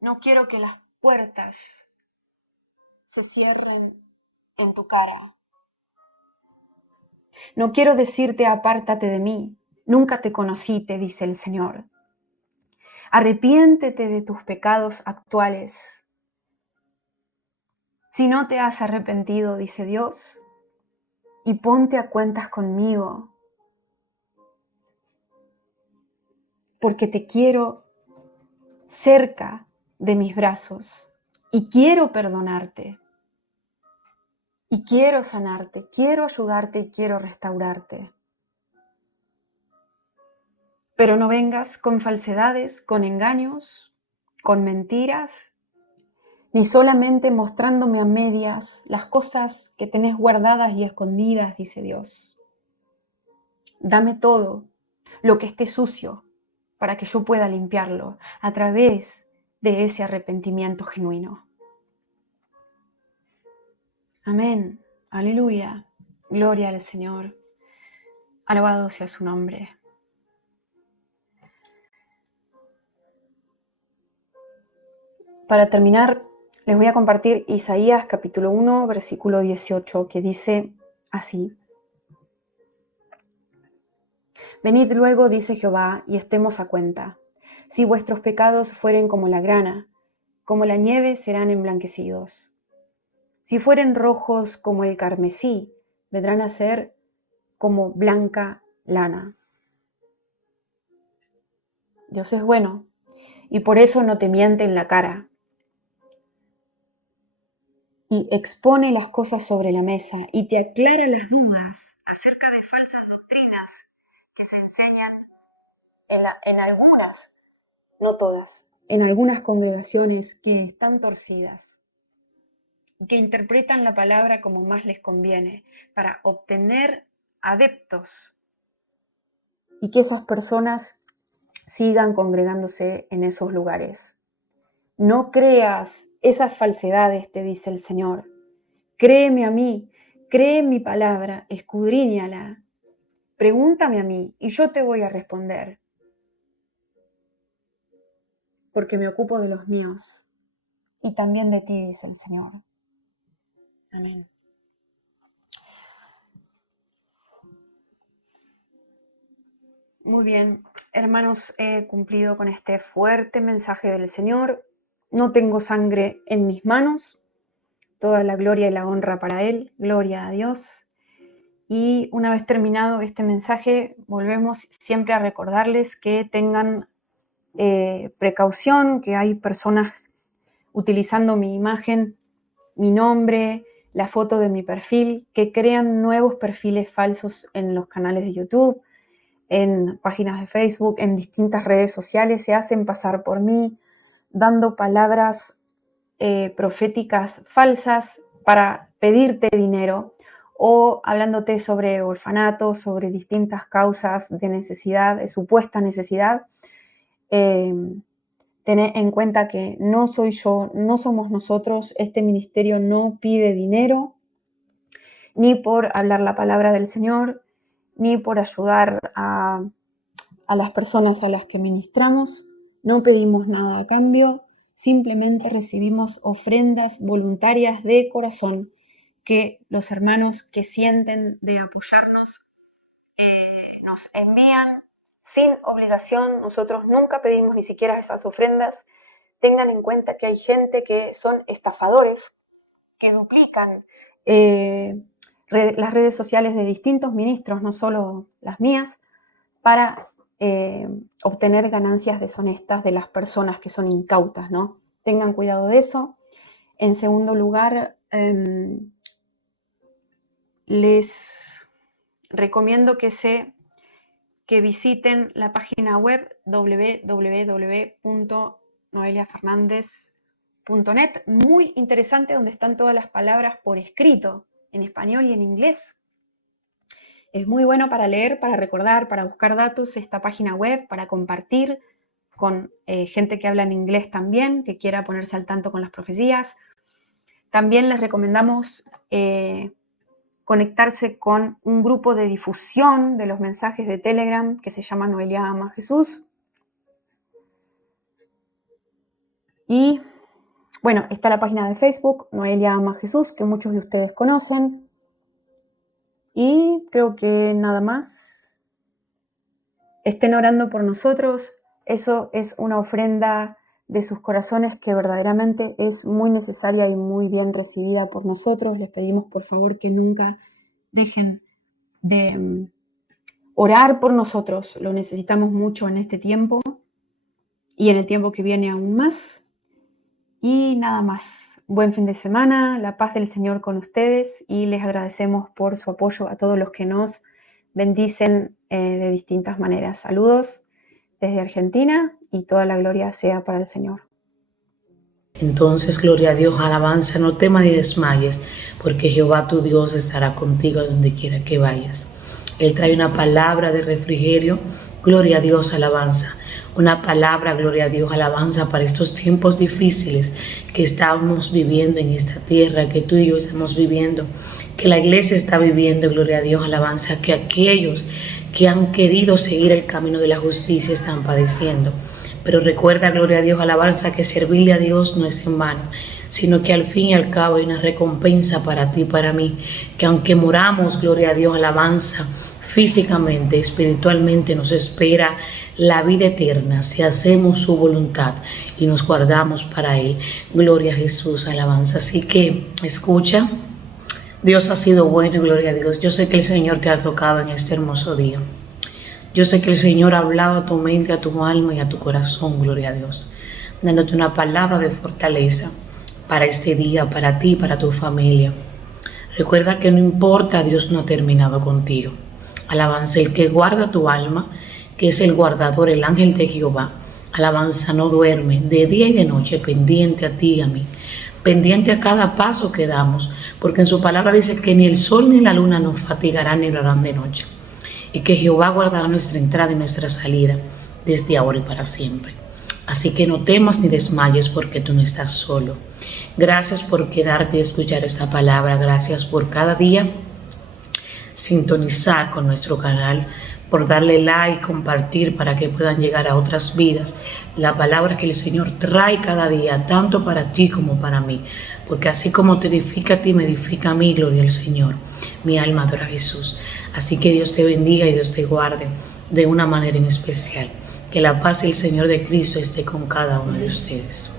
no quiero que las puertas se cierren en tu cara. No quiero decirte apártate de mí, nunca te conocí, te dice el Señor. Arrepiéntete de tus pecados actuales. Si no te has arrepentido, dice Dios, y ponte a cuentas conmigo, porque te quiero cerca de mis brazos y quiero perdonarte y quiero sanarte, quiero ayudarte y quiero restaurarte. Pero no vengas con falsedades, con engaños, con mentiras, ni solamente mostrándome a medias las cosas que tenés guardadas y escondidas, dice Dios. Dame todo lo que esté sucio para que yo pueda limpiarlo a través de ese arrepentimiento genuino. Amén. Aleluya. Gloria al Señor. Alabado sea su nombre. Para terminar, les voy a compartir Isaías capítulo 1, versículo 18, que dice así. Venid luego, dice Jehová, y estemos a cuenta. Si vuestros pecados fueren como la grana, como la nieve serán emblanquecidos. Si fueren rojos como el carmesí, vendrán a ser como blanca lana. Dios es bueno, y por eso no te miente en la cara. Y expone las cosas sobre la mesa y te aclara las dudas acerca de falsas doctrinas que se enseñan en algunas, no todas, en algunas congregaciones que están torcidas y que interpretan la palabra como más les conviene para obtener adeptos y que esas personas sigan congregándose en esos lugares. No creas esas falsedades, te dice el Señor. Créeme a mí, cree en mi palabra, escudriñala. Pregúntame a mí y yo te voy a responder. Porque me ocupo de los míos y también de ti, dice el Señor. Amén. Muy bien, hermanos, he cumplido con este fuerte mensaje del Señor. No tengo sangre en mis manos. Toda la gloria y la honra para Él. Gloria a Dios. Y una vez terminado este mensaje, volvemos siempre a recordarles que tengan precaución, que hay personas utilizando mi imagen, mi nombre, la foto de mi perfil, que crean nuevos perfiles falsos en los canales de YouTube, en páginas de Facebook, en distintas redes sociales, se hacen pasar por mí dando palabras proféticas falsas para pedirte dinero o hablándote sobre orfanatos, sobre distintas causas de necesidad, de supuesta necesidad. Ten en cuenta que no soy yo, no somos nosotros, este ministerio no pide dinero, ni por hablar la palabra del Señor, ni por ayudar a las personas a las que ministramos. No pedimos nada a cambio, simplemente recibimos ofrendas voluntarias de corazón que los hermanos que sienten de apoyarnos nos envían sin obligación. Nosotros nunca pedimos ni siquiera esas ofrendas. Tengan en cuenta que hay gente que son estafadores, que duplican las redes sociales de distintos ministros, no solo las mías, para obtener ganancias deshonestas de las personas que son incautas, ¿no? Tengan cuidado de eso. En segundo lugar, les recomiendo que visiten la página web www.noeliafernandez.net, muy interesante, donde están todas las palabras por escrito, en español y en inglés. Es muy bueno para leer, para recordar, para buscar datos, esta página web, para compartir con gente que habla en inglés también, que quiera ponerse al tanto con las profecías. También les recomendamos conectarse con un grupo de difusión de los mensajes de Telegram que se llama Noelia Ama a Jesús. Y bueno, está la página de Facebook, Noelia Ama a Jesús, que muchos de ustedes conocen. Y creo que nada más. Estén orando por nosotros. Eso es una ofrenda de sus corazones que verdaderamente es muy necesaria y muy bien recibida por nosotros. Les pedimos por favor que nunca dejen de orar por nosotros. Lo necesitamos mucho en este tiempo y en el tiempo que viene aún más. Y nada más. Buen fin de semana, la paz del Señor con ustedes, y les agradecemos por su apoyo a todos los que nos bendicen de distintas maneras. Saludos desde Argentina y toda la gloria sea para el Señor. Entonces, gloria a Dios, alabanza, no temas ni desmayes, porque Jehová tu Dios estará contigo donde quiera que vayas. Él trae una palabra de refrigerio, gloria a Dios, alabanza. Una palabra, gloria a Dios, alabanza para estos tiempos difíciles que estamos viviendo en esta tierra, que tú y yo estamos viviendo, que la iglesia está viviendo, gloria a Dios, alabanza, que aquellos que han querido seguir el camino de la justicia están padeciendo. Pero recuerda, gloria a Dios, alabanza, que servirle a Dios no es en vano, sino que al fin y al cabo hay una recompensa para ti y para mí, que aunque muramos, gloria a Dios, alabanza, físicamente, espiritualmente nos espera la vida eterna si hacemos su voluntad y nos guardamos para Él. Gloria a Jesús, alabanza. Así que escucha, Dios ha sido bueno, gloria a Dios. Yo sé que el Señor te ha tocado en este hermoso día. Yo sé que el Señor ha hablado a tu mente, a tu alma y a tu corazón, gloria a Dios, dándote una palabra de fortaleza para este día, para ti, para tu familia. Recuerda que no importa, Dios no ha terminado contigo. Alabanza, el que guarda tu alma, que es el guardador, el ángel de Jehová. Alabanza, no duerme de día y de noche, pendiente a ti y a mí, pendiente a cada paso que damos, porque en su palabra dice que ni el sol ni la luna nos fatigarán ni lo harán de noche, y que Jehová guardará nuestra entrada y nuestra salida desde ahora y para siempre. Así que no temas ni desmayes, porque tú no estás solo. Gracias por quedarte y escuchar esta palabra. Gracias por cada día sintonizar con nuestro canal, por darle like, compartir para que puedan llegar a otras vidas la palabra que el Señor trae cada día, tanto para ti como para mí, porque así como te edifica a ti, me edifica a mí, gloria al Señor. Mi alma adora a Jesús. Así que Dios te bendiga y Dios te guarde de una manera en especial. Que la paz y el Señor de Cristo esté con cada uno de ustedes.